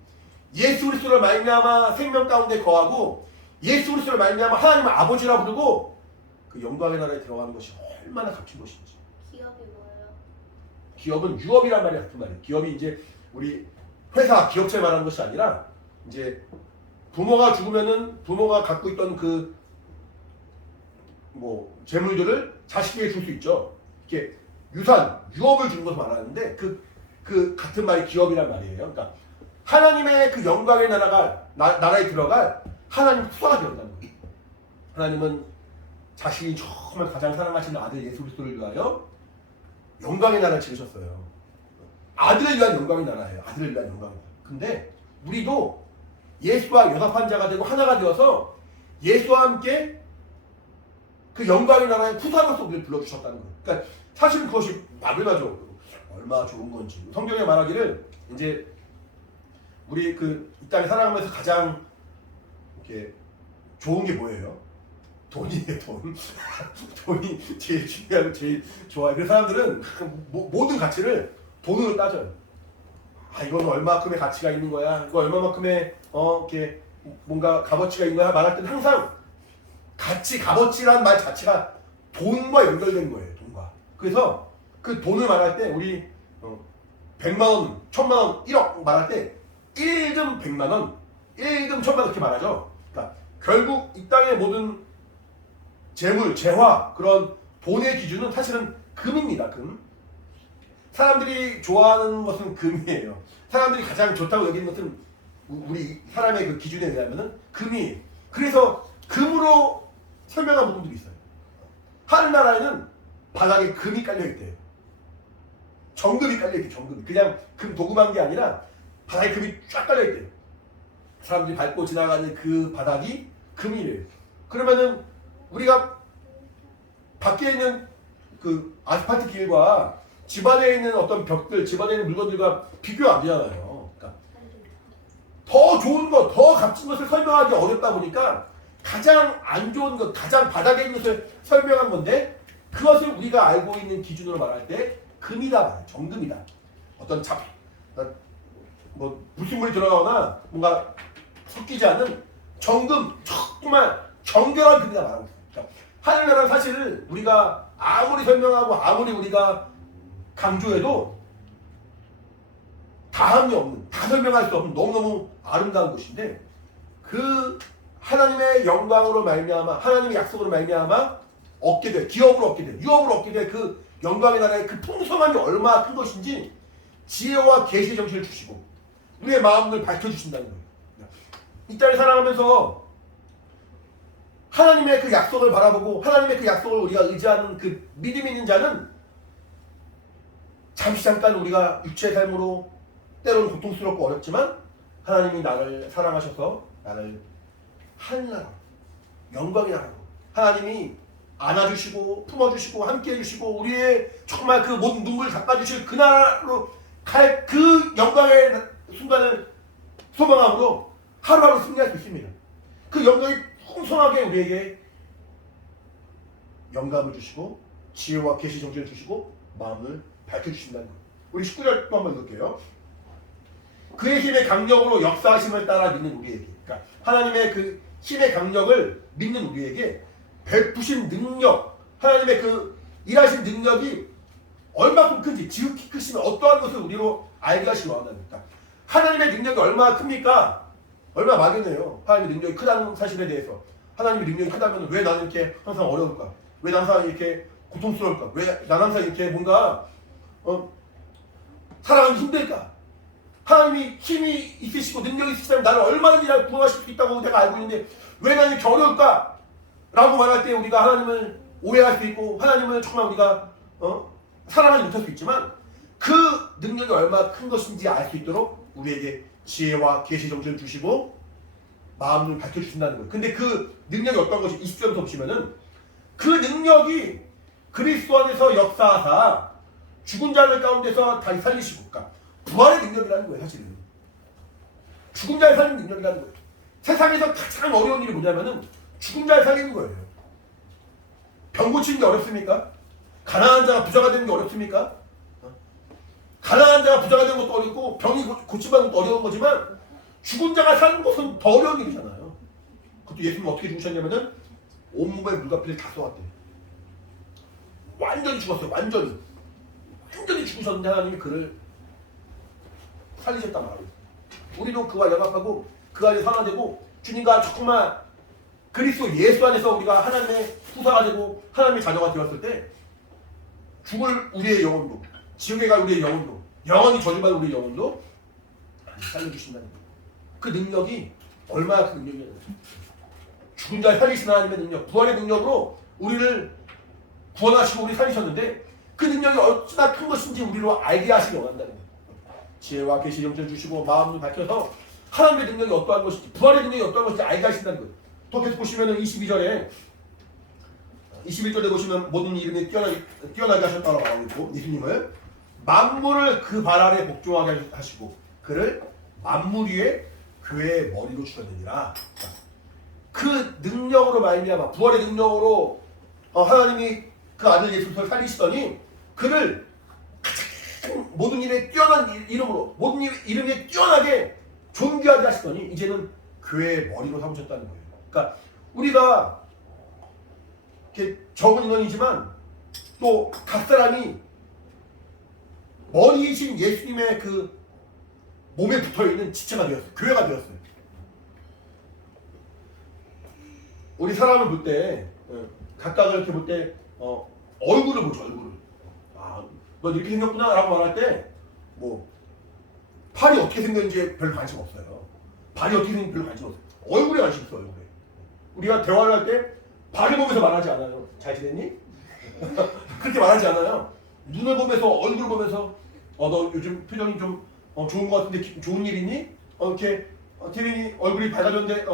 예수 그리스도를 말미암아 생명 가운데 거하고 예수 그리스도를 말미암아 하나님을 아버지라 부르고 그 영광의 나라에 들어가는 것이 얼마나 값진 것인지. 기업이 뭐예요? 기업은 유업이란 말이 같은 말이에요. 기업이 이제 우리 회사 기업체 말하는 것이 아니라 이제 부모가 죽으면은 부모가 갖고 있던 그 뭐 재물들을 자식에게 줄 수 있죠. 이렇게 유산, 유업을 주는 것을 말하는데 그 같은 말이 기업이란 말이에요. 그러니까 하나님의 그 영광의 나라에 들어갈 하나님 후사가 되었다는 거예요. 하나님은 자신이 정말 가장 사랑하시는 아들 예수 그리스도를 위하여 영광의 나라를 지으셨어요. 아들을 위한 영광의 나라예요. 아들을 위한 영광의 나라. 근데 우리도 예수와 연합한 자가 되고 하나가 되어서 예수와 함께 그 영광의 나라의 후사로서 우리를 불러주셨다는 거예요. 그러니까 사실은 그것이 막연하죠. 얼마나 좋은 건지. 성경에 말하기를 이제 우리 이 땅에 살아가면서 가장 이렇게 좋은 게 뭐예요? 돈이에요, 돈. 돈이 제일 중요하고 제일 좋아요. 그래서 사람들은 모든 가치를 돈으로 따져요. 아, 이건 얼마만큼의 가치가 있는 거야. 이거 얼마만큼의 이렇게 뭔가 값어치가 있는 거야. 말할 땐 항상 가치, 값어치라는 말 자체가 돈과 연결된 거예요. 돈과. 그래서 그 돈을 말할 때 우리 100만 원, 1000만 원, 1억 말할 때 1금 100만 원, 1금 1000만 원 이렇게 말하죠. 그러니까 결국 이 땅의 모든 재물, 재화, 그런 돈의 기준은 사실은 금입니다. 금. 사람들이 좋아하는 것은 금이에요. 사람들이 가장 좋다고 여기는 것은 우리 사람의 그 기준에 의하면은 금이. 그래서 금으로 설명한 부분들이 있어요. 하늘나라에는 바닥에 금이 깔려 있대요. 정금이 깔려 있대요. 정금이. 그냥 금 도금한 게 아니라 바닥에 금이 쫙 깔려 있대요. 사람들이 밟고 지나가는 그 바닥이 금이래요. 그러면은 우리가 밖에 있는 그 아스팔트 길과 집안에 있는 어떤 벽들, 집안에 있는 물건들과 비교가 안 되잖아요. 그러니까 더 좋은 것, 더 값진 것을 설명하기 어렵다 보니까 가장 안 좋은 것, 가장 바닥에 있는 것을 설명한 건데 그것을 우리가 알고 있는 기준으로 말할 때 금이다 말이에요. 정금이다. 어떤 불순물이 들어가거나 뭔가 섞이지 않는 정금, 정말 정결한 금이다 말하고 있어요. 그러니까 하늘나라는 사실은 우리가 아무리 설명하고 아무리 우리가 강조해도 다함이 없는, 다 설명할 수 없는 너무너무 아름다운 곳인데 그 하나님의 영광으로 말미암아, 하나님의 약속으로 말미암아 얻게 돼, 기업으로 얻게 돼, 유업으로 얻게 돼 그 영광의 나라의 그 풍성함이 얼마나 큰 것인지 지혜와 계시의 정신을 주시고 우리의 마음을 밝혀주신다는 거예요. 이 땅에 살아가면서 하나님의 그 약속을 바라보고 하나님의 그 약속을 우리가 의지하는 그 믿음 있는 자는 잠깐 우리가 육체의 삶으로 때로는 고통스럽고 어렵지만 하나님이 나를 사랑하셔서 나를 하늘나라, 영광의 나라로 하나님이 안아주시고 품어주시고 함께해주시고 우리의 정말 그 모든 눈물을 닦아주실 그 나라로 갈 그 영광의 순간을 소망함으로 하루하루 승리할 수 있습니다. 그 영광이 풍성하게 우리에게 영감을 주시고 지혜와 계시 정신을 주시고 마음을 밝혀주신다는 거예요. 우리 19절도 한번 읽을게요. 그의 힘의 강력으로 역사하심을 따라 믿는 우리에게, 그러니까 하나님의 그 힘의 강력을 믿는 우리에게 베푸신 능력, 하나님의 그 일하신 능력이 얼마큼 큰지, 지극히 크시면 어떠한 것을 우리로 알게 하시기 원한다니까. 하나님의 능력이 얼마나 큽니까? 얼마나 막연해요. 하나님의 능력이 크다는 사실에 대해서. 하나님의 능력이 크다면 왜 나는 이렇게 항상 어려울까? 왜 나는 항상 이렇게 고통스러울까? 왜 나는 항상 이렇게 뭔가 살아가기 힘들까? 하나님이 힘이 있으시고 능력이 있으시다면 나를 얼마든지 구원하실 수 있다고 내가 알고 있는데 왜 나는 이렇게 어려울까? 라고 말할 때 우리가 하나님을 오해할 수 있고 하나님을 정말 우리가 사랑하지 못할 수 있지만 그 능력이 얼마나 큰 것인지 알 수 있도록 우리에게 지혜와 계시 정신을 주시고 마음을 밝혀주신다는 거예요. 근데 그 능력이 어떤 것이 20절부터 보시면은 그 능력이 그리스도 안에서 역사하사 죽은 자들 가운데서 다시 살리시고, 그러니까 부활의 능력이라는 거예요. 사실은 죽은 자를 살리는 능력이라는 거예요. 세상에서 가장 어려운 일이 뭐냐면은 죽은 자를 살리는 거예요. 병 고치는 게 어렵습니까? 가난한 자가 부자가 되는 게 어렵습니까? 가난한 자가 부자가 되는 것도 어렵고 병이 고침받는 것도 어려운 거지만 죽은 자가 사는 것은 더 어려운 일이잖아요. 그것도 예수님 어떻게 죽으셨냐면은 온몸에 물과피를 다 쏘았대요. 완전히 죽었어요. 완전히 죽으셨는데 하나님이 그를 살리셨단 말이에요. 우리도 그와 연합하고 그 안에 하나 되고 주님과 정말 그리스도 예수 안에서 우리가 하나님의 후사가 되고 하나님의 자녀가 되었을 때 죽을 우리의 영혼도 지옥에 갈 우리의 영혼도 영원히 저주받을 우리의 영혼도 살려주신다는 거예요. 그 능력이 얼마나 큰 능력이냐. 죽은 자를 살리시는 하나님의 능력, 부활의 능력으로 우리를 구원하시고 우리 살리셨는데 그 능력이 어찌나 큰 것인지 우리로 알게 하시기 원한다는 거예요. 지혜와 계시 영접 주시고 마음을 밝혀서 하나님의 능력이 어떠한 것인지 부활의 능력이 어떠한 것인지 알게 하신다는 거예요. 또 계속 보시면 22절에 21절에 보시면 모든 이름이 뛰어나게 하셨다고 말하고 있고 예수님을 만물을 그 발 아래 복종하게 하시고 그를 만물 위에 교회의 머리로 주셨느니라. 그 능력으로 말미암아 부활의 능력으로 하나님이 그 아들 예수를 살리시더니 그를 모든 일에 뛰어난 이름으로 모든 이름에 뛰어나게 존귀하게 하시더니 이제는 교회의 머리로 삼으셨다는 거예요. 그러니까 우리가 이렇게 적은 인원이지만 또 각 사람이 머리이신 예수님의 그 몸에 붙어있는 지체가 되었어요. 교회가 되었어요. 우리 사람을 볼 때 각각을 이렇게 볼 때 얼굴을 보죠. 얼굴을. 아, 너 이렇게 생겼구나 라고 말할 때 뭐 팔이 어떻게 생겼는지 별 관심 없어요. 발이 어떻게 생겼는지 별 관심 없어요. 얼굴에 관심 있어요. 얼굴에. 우리가 대화를 할 때 발을 보면서 말하지 않아요. 잘 지냈니? 그렇게 말하지 않아요. 눈을 보면서 얼굴을 보면서 너 요즘 표정이 좀 좋은 것 같은데 좋은 일 있니? 이렇게 태민이 얼굴이 밝아졌는데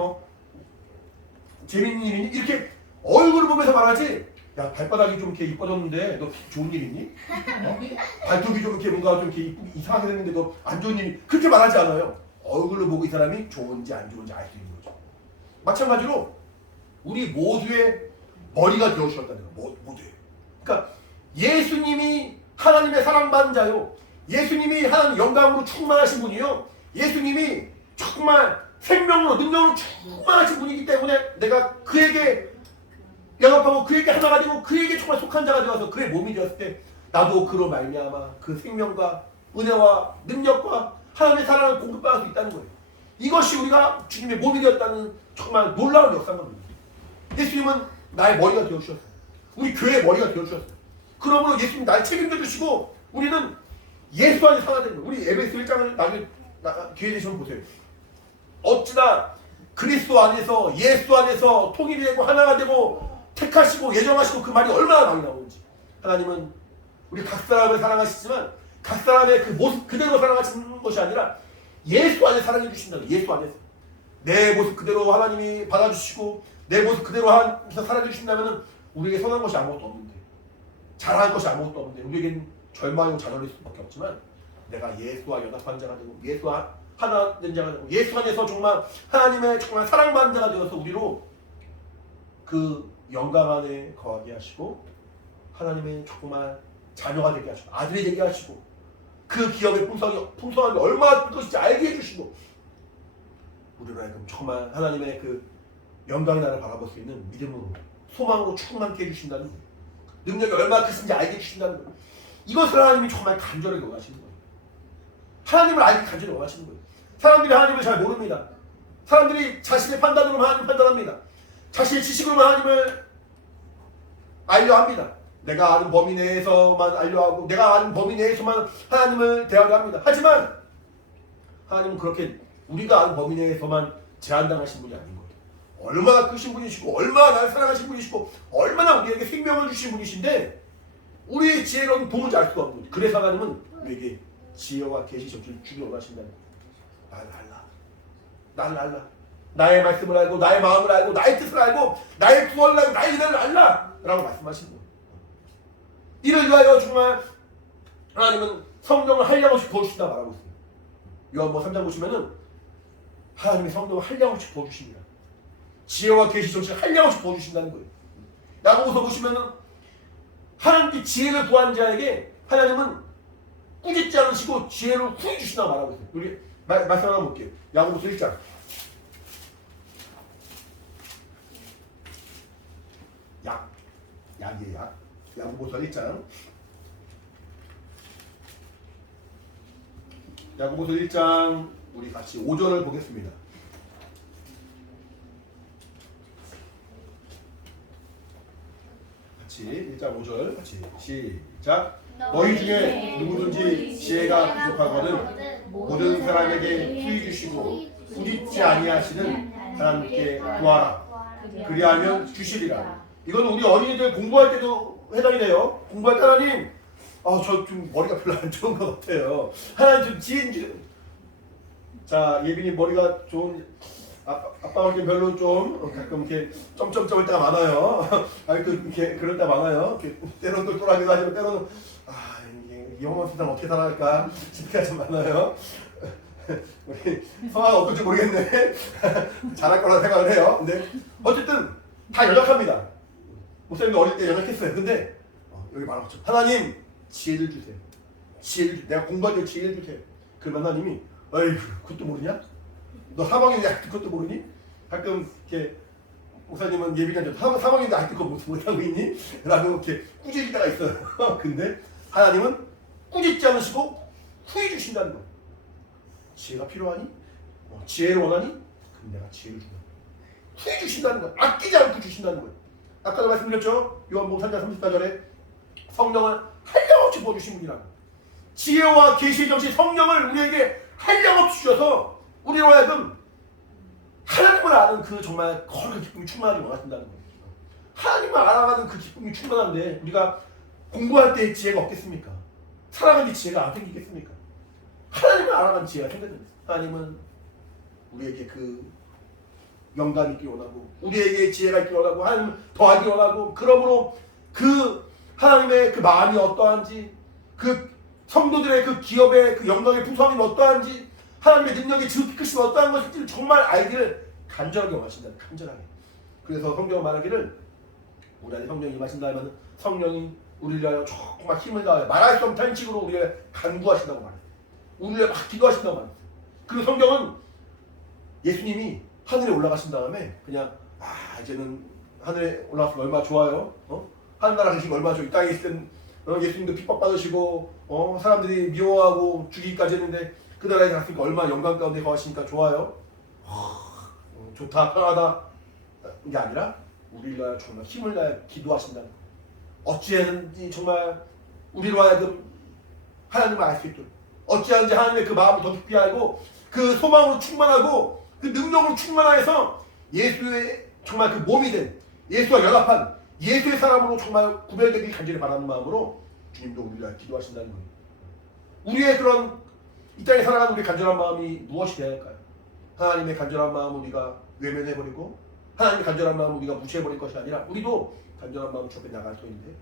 재밌는 일 있니? 이렇게 얼굴을 보면서 말하지. 야 발바닥이 좀 이렇게 이뻐졌는데 너 좋은 일 있니? 발톱이 좀 이렇게 뭔가 좀 이렇게 이상하게 됐는데 너 안 좋은 일 그렇게 말하지 않아요. 얼굴로 보고 이 사람이 좋은지 안 좋은지 알 수 있는 거죠. 마찬가지로 우리 모두의 머리가 되어주셨다는 거예요. 모두의. 그러니까 예수님이 하나님의 사랑받은 자요. 예수님이 하나님 영광으로 충만하신 분이요. 예수님이 정말 생명으로 능력으로 충만하신 분이기 때문에 내가 그에게 영합하고 그에게 하나가 되고 그에게 정말 속한 자가 되어서 그의 몸이 되었을 때 나도 그로 말미암아 그 생명과 은혜와 능력과 하나님의 사랑을 공급받을 수 있다는 거예요. 이것이 우리가 주님의 몸이 되었다는 정말 놀라운 역사인 겁니다. 예수님은 나의 머리가 되어주셨어요. 우리 교회의 머리가 되어주셨어요. 그러므로 예수님 나를 책임져 주시고 우리는 예수 안에 살아야 됩니다. 우리 에베소 1장을 나중에 기회 되시면 보세요. 어찌나 그리스도 안에서 예수 안에서 통일이 되고 하나가 되고 택하시고 예정하시고 그 말이 얼마나 많이 나오는지. 하나님은 우리 각 사람을 사랑하시지만 각 사람의 그 모습 그대로 사랑하시는 것이 아니라 예수 안에 사랑해 주신다. 예수 안에서 내 모습 그대로 하나님이 받아주시고 내 모습 그대로 하나님께서 사랑해 주신다면 우리에게 선한 것이 아무것도 없는데 잘한 것이 아무것도 없는데 우리에겐 절망이고 좌절일 수밖에 없지만 내가 예수와 연합한 자가 되고 예수와 하나 된 자가 되고 예수 안에서 정말 하나님의 정말 사랑받는 자가 되어서 우리로 그 영광 안에 거하게 하시고 하나님의 정말 자녀가 되게 하시고 아들이 되게 하시고 그 기업의 풍성함이 얼마나 큰 것인지 알게 해주시고 우리로 하여금 정말 하나님의 그 영광의 나라를 바라볼 수 있는 믿음으로 소망으로 충만케 해주신다는 거예요. 능력이 얼마나 크신지 알게 해주신다는 거예요. 이것을 하나님이 정말 간절하게 원하시는 거예요. 하나님을 알기 간절히 원하시는 거예요. 사람들이 하나님을 잘 모릅니다. 사람들이 자신의 판단으로만 하나님 판단합니다. 자신의 지식으로만 하나님을 알려합니다. 내가 아는 범위 내에서만 알려하고 내가 아는 범위 내에서만 하나님을 대하려 합니다. 하지만 하나님은 그렇게 우리가 아는 범위 내에서만 제한당하신 분이 아닌 거예요. 얼마나 크신 분이시고 얼마나 나를 사랑하신 분이시고 얼마나 우리에게 생명을 주신 분이신데 우리의 지혜로는 도무지 알 수가 없는 거예요. 그래서 하나님은 우리에게 지혜와 계시 점수를 주기 원하신다는 거예요. 나를 알라. 나의 말씀을 알고 나의 마음을 알고 나의 뜻을 알고 나의 구원을 알고 나의 은혜를 알라 라고 말씀하신 거예요. 이를 위하여 정말 하나님은 성령을 한량없이 부어주신다 말하고 있어요. 요한복음 3장 보시면은 하나님의 성령을 한량없이 부어주십니다. 지혜와 계시 정신을 한량없이 부어주신다는 거예요. 야고보서 보시면은 하나님께 지혜를 구한 자에게 하나님은 꾸짖지 않으시고 지혜를 후히 주신다고 말하고 있어요. 우리 말씀 하나 볼게요. 야고보서 1장. 약이에요. 약. 야고보서 1장. 야고보서 1장 우리 같이 5절을 보겠습니다. 같이 1장 5절 같이 시작. 너희 중에 누구든지 지혜가 부족하거든 모든 사람에게 후히 주시고 꾸짖지 아니하시는 하나님께 구하라. 그리하면 주시리라. 이건 우리 어린이들 공부할 때도 해당이 돼요. 공부할 때 하나님, 저 좀 머리가 별로 안 좋은 것 같아요. 하나님 좀 지혜 주세요. 자, 예빈이 머리가 좋은 아빠가 별로 좀 가끔 이렇게 점점점할 때가 많아요. 아직도 이렇게 그럴 때 많아요. 이렇게 때로는 똘똘하기도 하지만 때로는 이 영화 세상 어떻게 살아갈까 싶을 때가 좀 많아요. 우리 성화가 어떨지 모르겠네. 잘할 거라 생각을 해요. 근데 어쨌든 다 연약합니다. 목사님도 어릴 때 연약했어요. 근데 여기 말하죠. 하나님 지혜를 주세요. 지혜를 주세요. 내가 공부할 때 지혜를 주세요. 그러면 하나님이 어이 그것도 모르냐? 너 사방인데 아직도 그것도 모르니? 가끔 이렇게 목사님은 예비한테 사방인데 아직도 그거 못하고 있니? 라고 이렇게 꾸짖을 때가 있어요. 근데 하나님은 꾸짖지 않으시고 후히 주신다는 거예요. 지혜가 필요하니? 지혜를 원하니? 그럼 내가 지혜를 준다. 후히 주신다는 거예요. 아끼지 않고 주신다는 거예요. 아까도 말씀드렸죠? 요한복음 3장 34절에 성령을 한량없이 부어주신 분이라고. 지혜와 계시의 정신 성령을 우리에게 한량없이 주셔서 우리로 하여금 하나님을 아는 그 정말 거룩한 기쁨이 충만하게 원하신다는 거예요. 하나님을 알아가는 그 기쁨이 충만한데 우리가 공부할 때 지혜가 없겠습니까? 살아가는 데 지혜가 안 생기겠습니까? 하나님을 알아가는 지혜가 생겨야 하나님은 우리에게 그 영감이 있기 원하고 우리에게 지혜가 있기 원하고 하나님을 더하기 원하고 그러므로 그 하나님의 그 마음이 어떠한지 그 성도들의 그 기업의 그 영광의 부수함이 어떠한지 하나님의 능력의 지극히심이 어떠한 것인지 정말 알기를 간절하게 원하신다. 간절하게. 그래서 성경은 말하기를 우리 안에 성령이 임하신다면 성령이 우리를 위하여 정말 힘을 다하여 말할 수 없는 탄식으로 우리를 간구하신다고 말해요. 우리를 막 기도하신다고 말해요. 그리고 성경은 예수님이 하늘에 올라가신 다음에 그냥 이제는 하늘에 올라가서 얼마나 좋아요. 하늘나라 계신 거 얼마나 좋아요. 이 땅에 있을 땐 예수님도 핍박받으시고 사람들이 미워하고 죽이기까지 했는데 그 나라에 갔으니까 얼마나 영광 가운데 거하시니까 좋아요. 좋다 편하다 이게 아니라 우리가 정말 힘을 다해 기도하신다는 거예요. 어찌하든지 정말 우리로 하여금 하나님을 알 수 있도록 어찌하든지 하나님의 그 마음을 더 깊이 알고 그 소망으로 충만하고 그 능력으로 충만하여서 예수의 정말 그 몸이 된 예수와 연합한 예수의 사람으로 정말 구별되길 간절히 바라는 마음으로 주님도 우리를 기도하신다는 거예요. 우리의 그런 이 땅에 살아가는 우리의 간절한 마음이 무엇이 되어야 할까요? 하나님의 간절한 마음을 우리가 외면해버리고 하나님의 간절한 마음을 우리가 무시해버릴 것이 아니라 우리도 간절한 마음 좁혀 나갈 수 있는데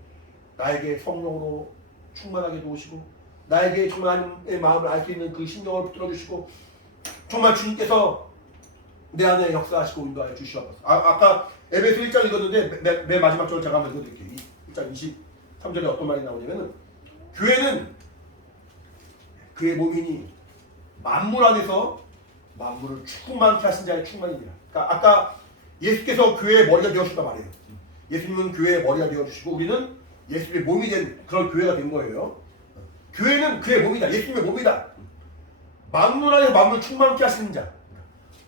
나에게 성령으로 충만하게 도우시고 나에게 정말 하나님의 마음을 알 수 있는 그 심령을 붙들어주시고 정말 주님께서 내 안에 역사하시고 인도하여 주시옵소서. 아까 에베소 1장 읽었는데 맨 마지막 절을 제가 한번 읽어드릴게요. 1장 23절에 어떤 말이 나오냐면 교회는 그의 몸이니 만물 안에서 만물을 충만케 하신 자의 충만입니다. 그러니까 아까 예수께서 교회의 머리가 되어주셨단 말이에요. 예수님은 교회의 머리가 되어주시고 우리는 예수님의 몸이 된 그런 교회가 된 거예요. 교회는 그의 몸이다. 예수님의 몸이다. 만물 안에서 만물을 충만케 하시는 자.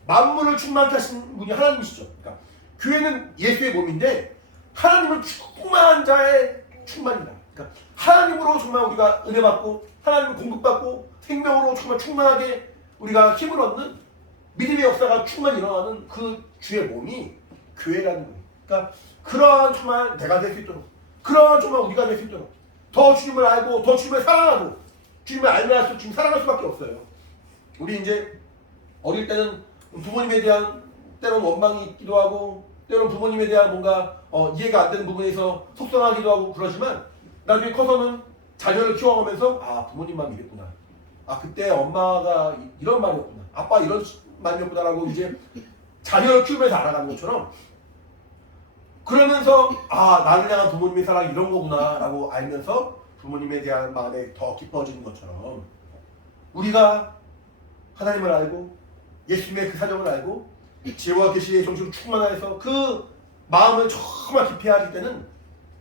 만물을 충만케 하시는 분이 하나님이시죠. 그러니까 교회는 예수의 몸인데 하나님을 충만한 자의 충만이다. 그러니까 하나님으로 정말 우리가 은혜 받고 하나님을 공급받고 생명으로 정말 충만하게 우리가 힘을 얻는 믿음의 역사가 충만히 일어나는 그 주의 몸이 교회라는 거예요. 그러니까 그러한 정말 내가 될 수 있도록 그러한 정말 우리가 될 수 있도록 더 주님을 알고 더 주님을 사랑하고 주님을 알면 할수록 주님 사랑할 수밖에 없어요. 우리 이제 어릴 때는 부모님에 대한 때로는 원망이 있기도 하고 때로는 부모님에 대한 뭔가 이해가 안 되는 부분에서 속상하기도 하고 그러지만 나중에 커서는 자녀를 키워가면서 부모님만 이랬구나. 그때 엄마가 이런 말이었구나. 아빠 이런 말이었구나라고 이제 자녀를 키우면서 알아가는 것처럼 그러면서 나를 향한 부모님의 사랑이 이런 거구나라고 알면서 부모님에 대한 마음에 더 깊어지는 것처럼 우리가 하나님을 알고 예수님의 그 사정을 알고 지혜와 계시의 정신으로 충만하여서 그 마음을 정말 깊이 할 때는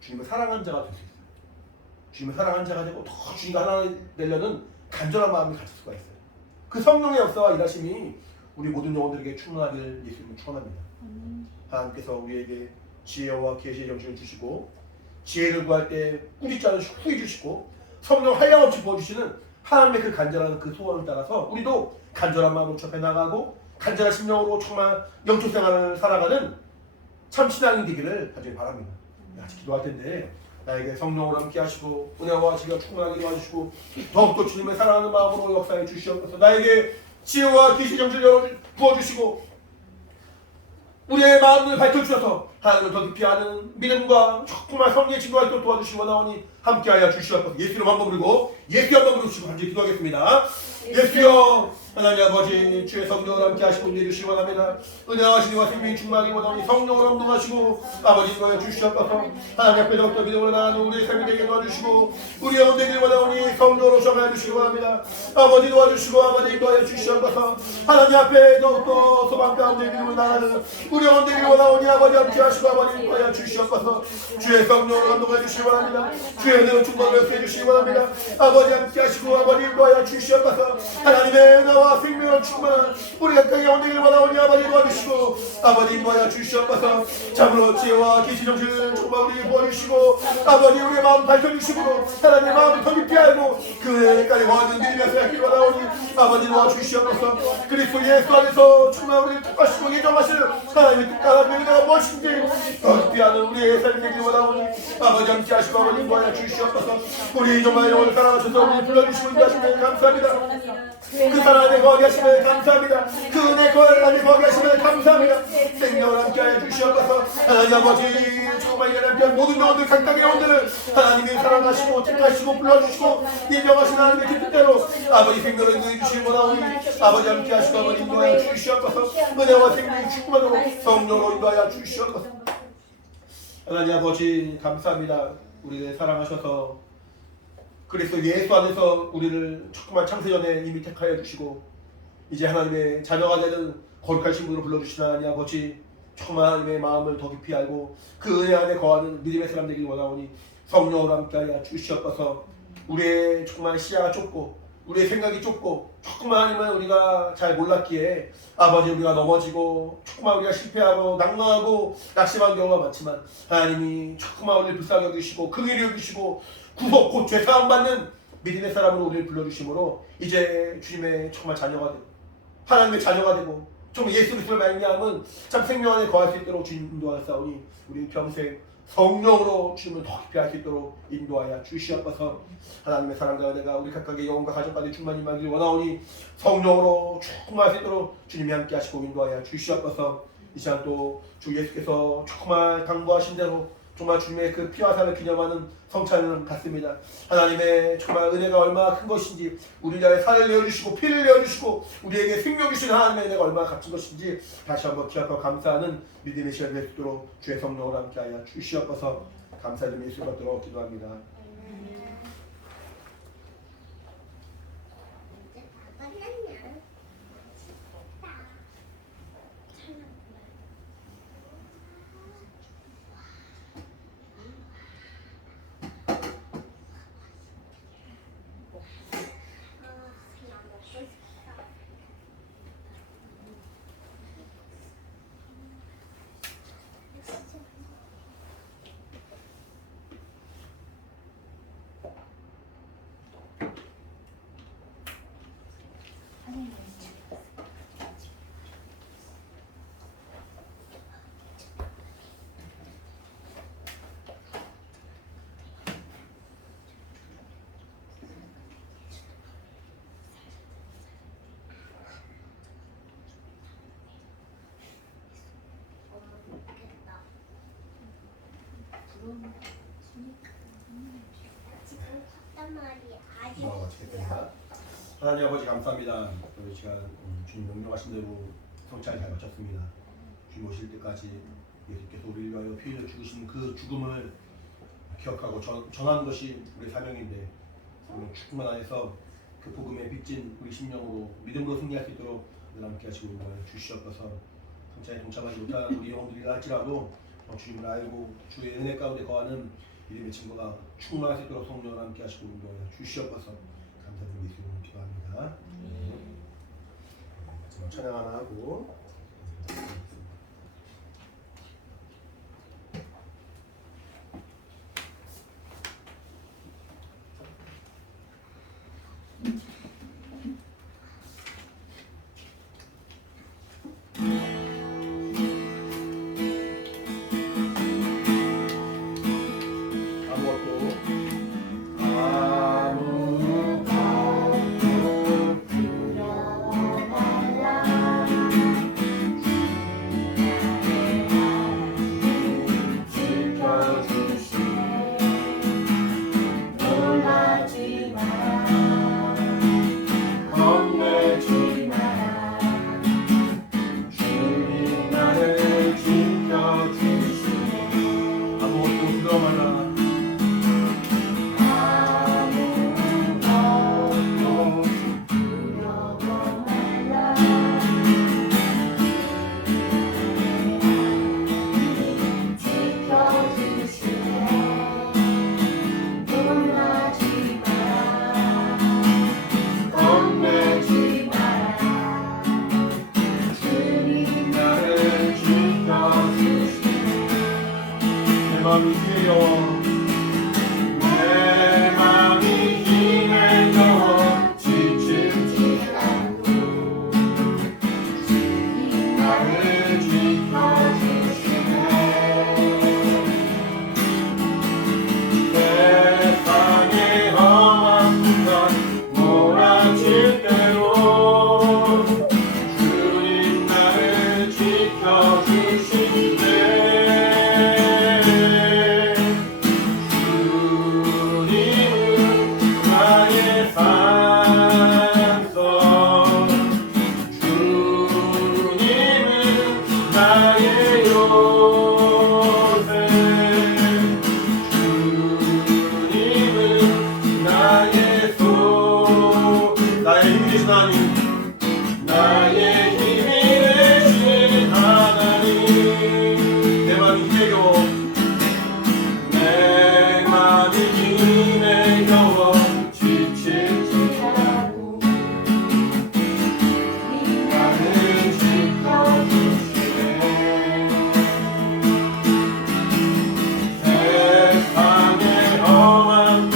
주님을 사랑하는 자가 될 수 있어요. 주님을 사랑하는 자가 되고 더 주님과 하나 되려는 간절한 마음을 가질 수가 있어요. 그 성령의 역사와 일하심이 우리 모든 영혼들에게 충만하기를 예수님은 축원합니다. 하나님께서 우리에게 지혜와 계시의 정신을 주시고 지혜를 구할 때 꾸짖지 않으시고 후해 주시고 성령 한량없이 부어주시는 하나님의 그 간절한 그 소원을 따라서 우리도 간절한 마음으로 접해 나가고 간절한 심령으로 정말 영적 생활을 살아가는 참 신앙이 되기를 간절히 바랍니다. 같이 기도할 텐데 나에게 성령으로 함께 하시고 은혜와 지혜가 충만하게 도와주시고 더욱더 주님의 사랑하는 마음으로 역사해 주시옵소서. 나에게 지혜와 계시 정신을 부어주시고 우리의 마음을 밝혀주셔서 하나님을 더 깊이 아는 믿음과 정말 성령의 증거할 때 도와주시고 나오니 함께하여 주시옵소서. 예수로 한번 부르고 예수 한번 부르시고 함께 기도하겠습니다. 예수여 하나님 아버지 주의 성령을 함께 하시고 내주시기 원합니다. 은혜와 신과 생명이 충만하기 원하니 성령을 감동하시고 아버지 인도하여 주시옵소서. 하나님 앞에 더욱더 믿음으로 나아가는 우리의 삶이 되게 도와주시고 우리의 온 되기를 원하오니 성령으로 정하여 주시기 원합니다. 아버지 도와주시고 아버지 인도하여 주시옵소서. 하나님 앞에 더욱더 소망 가운데 믿음으로 나아가는 우리의 온 되기를 원하오니 아버지 함께 하시고 아버지 인도하여 주시옵소서. 주의 성령으로 감동하여 주시기 원합니다. 주의 은혜로 충만하여 주시기 원합니다. 아버지 함께 하시고 아버지 인도하여 주시옵소서. 하나님의 은혜와 생명을 충만한 우리 각각의 온되기를 원하오니 아버지 도와주시고 아버지 인도하여 주시옵소서. 참으로 지혜와 계시 정신을 정말 우리에게 보여주시고 아버지 우리의 마음 밝혀주시고 하나님의 마음을 더 깊이 알고 그 은혜까지 거하는 믿음의 생각이 원하오니 아버지 도와주시옵소서. 그리스도 예수 안에서 정말 우리를 뜻하시고 예정하시는 하나님의 뜻과 은혜가 무엇인지 더 깊이 아는 우리의 삶이 되기를 원하오니 아버지 함께 하시고 아버지 인도하여 주시옵소서. 우리 정말 영혼을 사랑하셔서 우리를 불러주시고 인도하시면 감사합니다. 그 사랑에 거하게 하시면 감사합니다. 그 은혜 안에 거하게 하시면 감사합니다. 생명을 함께하여 주시옵소서. 하나님 아버지 정말 이를 함께한 모든 영혼들 각각의 영혼들을 하나님이 사랑하시고 택하시고 불러주시고 인정하신 하나님의 그 뜻대로 아버지 생명을 인도해 주시기 원하오니 아버지 함께하시고 아버지 인도하여 주시옵소서. 은혜와 생명이 충만하도록 성령으로 인도하여 주시옵소서. 하나님 아버지 감사합니다. 우리를 사랑하셔서 그리스도 예수 안에서 우리를 정말 창세전에 이미 택하여 주시고 이제 하나님의 자녀가 되는 거룩한 신분으로 불러주신 하나님 아버지 정말 하나님의 마음을 더 깊이 알고 그 은혜 안에 거하는 믿음의 사람 되기를 원하오니 성령으로 함께하여 주시옵소서. 우리의 정말 시야가 좁고 우리의 생각이 좁고 조금만 하나님은 우리가 잘 몰랐기에 아버지 우리가 넘어지고 조금만 우리가 실패하고 낙망하고 낙심한 경우가 많지만 하나님이 조금만 우리를 불쌍히 여기시고 긍휼히 여기시고 구속 곧 죄사함 받는 믿음의 사람으로 우리를 불러주심으로 이제 주님의 정말 자녀가 되고 하나님의 자녀가 되고 정말 예수 그리스도를 말미암은 참 생명 안에 거할 수 있도록 주님 인도하사오니 우리 평생 성령으로 주님을 더 깊이 할 수 있도록 인도하여 주시옵소서. 하나님의 사랑과 은혜가 우리 각각의 영혼과 가정까지 충만히 임하기를 원하오니 성령으로 충만할 수 있도록 주님이 함께 하시고 인도하여 주시옵소서. 이 시간 또 주 예수께서 정말 당부하신 대로 정말 주님의 그 피와 살을 기념하는 성찬을 갖습니다. 하나님의 정말 은혜가 얼마나 큰 것인지 우리 자의 살을 내어주시고 피를 내어주시고 우리에게 생명 주신 하나님의 은혜가 얼마나 값진 것인지 다시 한번 기억하고 감사하는 믿음의 시간이 될 수 있도록 주의 성령을 함께하여 주시옵소서. 감사드리며 예수 받도록 기도합니다. 기도가 마치겠습니다. 하나님 아버지 감사합니다. 이 시간 주님 명령하신 대로 성찬을 잘 마쳤습니다. 주님 오실 때까지 예수께서 우리를 위하여 피 흘려 죽으신 그 죽음을 기억하고 전하는 것이 우리의 사명인데 죽음만 안에서 그 복음에 빚진 우리 심령으로 믿음으로 승리할 수 있도록 함께 하시고 주시옵소서. 성찬에 동참하지 못한 우리 영혼들이라 할지라도 주님을 알고 주의 은혜 가운데 거하는 믿음의 증거가 충만할 수 있도록 성령을 함께 하시고 인도하여 주시옵소서. 감사드리며 예수님을 기도합니다. 마지막 찬양 하나 하고 마음이 힘에 겨워 내 맘이 힘에 겨워 지칠지 나를 지켜주시네 세상의 험한 것 몰아칠 대로 주님 나를 지켜주시네 주님은 나의 산성 주님은 나의 요새 주님은 나의 소 나의 힘이 되신 하나님 나의 힘이 되신 하나님 내 맘이 힘에 겨워 내 맘이 힘에 겨워 지칠지라도 나를 지켜주시네 세상의 험한 산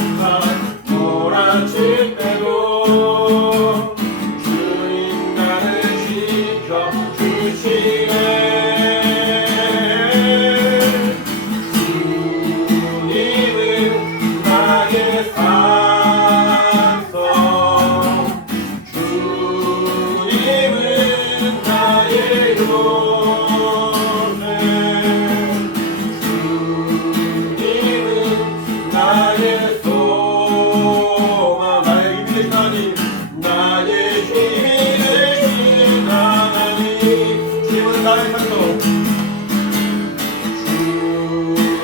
몰아칠 때도 주님 나를 지켜주시네 주님은 나의 산성 주님은 나의 요새 주님은 나의 소망 나의 힘이 되신 하나님 나의 힘이 되신 하나님 주님은 나의 산성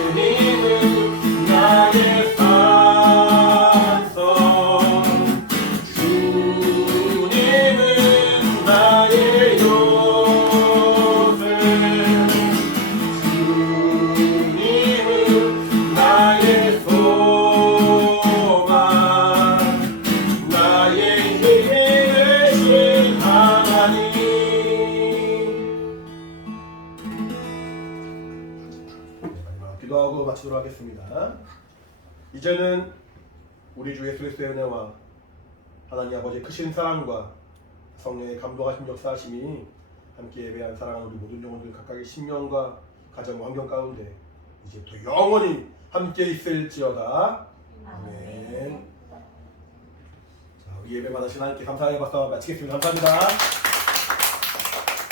주님은 나의 산성 주님은 나의 요새 주님은 나의 소망 나의 힘이 되신 하나님 마지막 기도하고 마치도록 하겠습니다. 이제는 우리 주 예수 그리스도의 은혜와 하나님 아버지의 크신 사랑과 성령의 감동하신 역사하심이 함께 예배한 사랑하는 우리 모든 영혼들 각각의 심령과 가정 환경 가운데 이제부터 영원히 함께 있을지어다. 아멘. 자, 우리 예배 받으신 하나님께 감사의 박수 마치겠습니다. 감사합니다.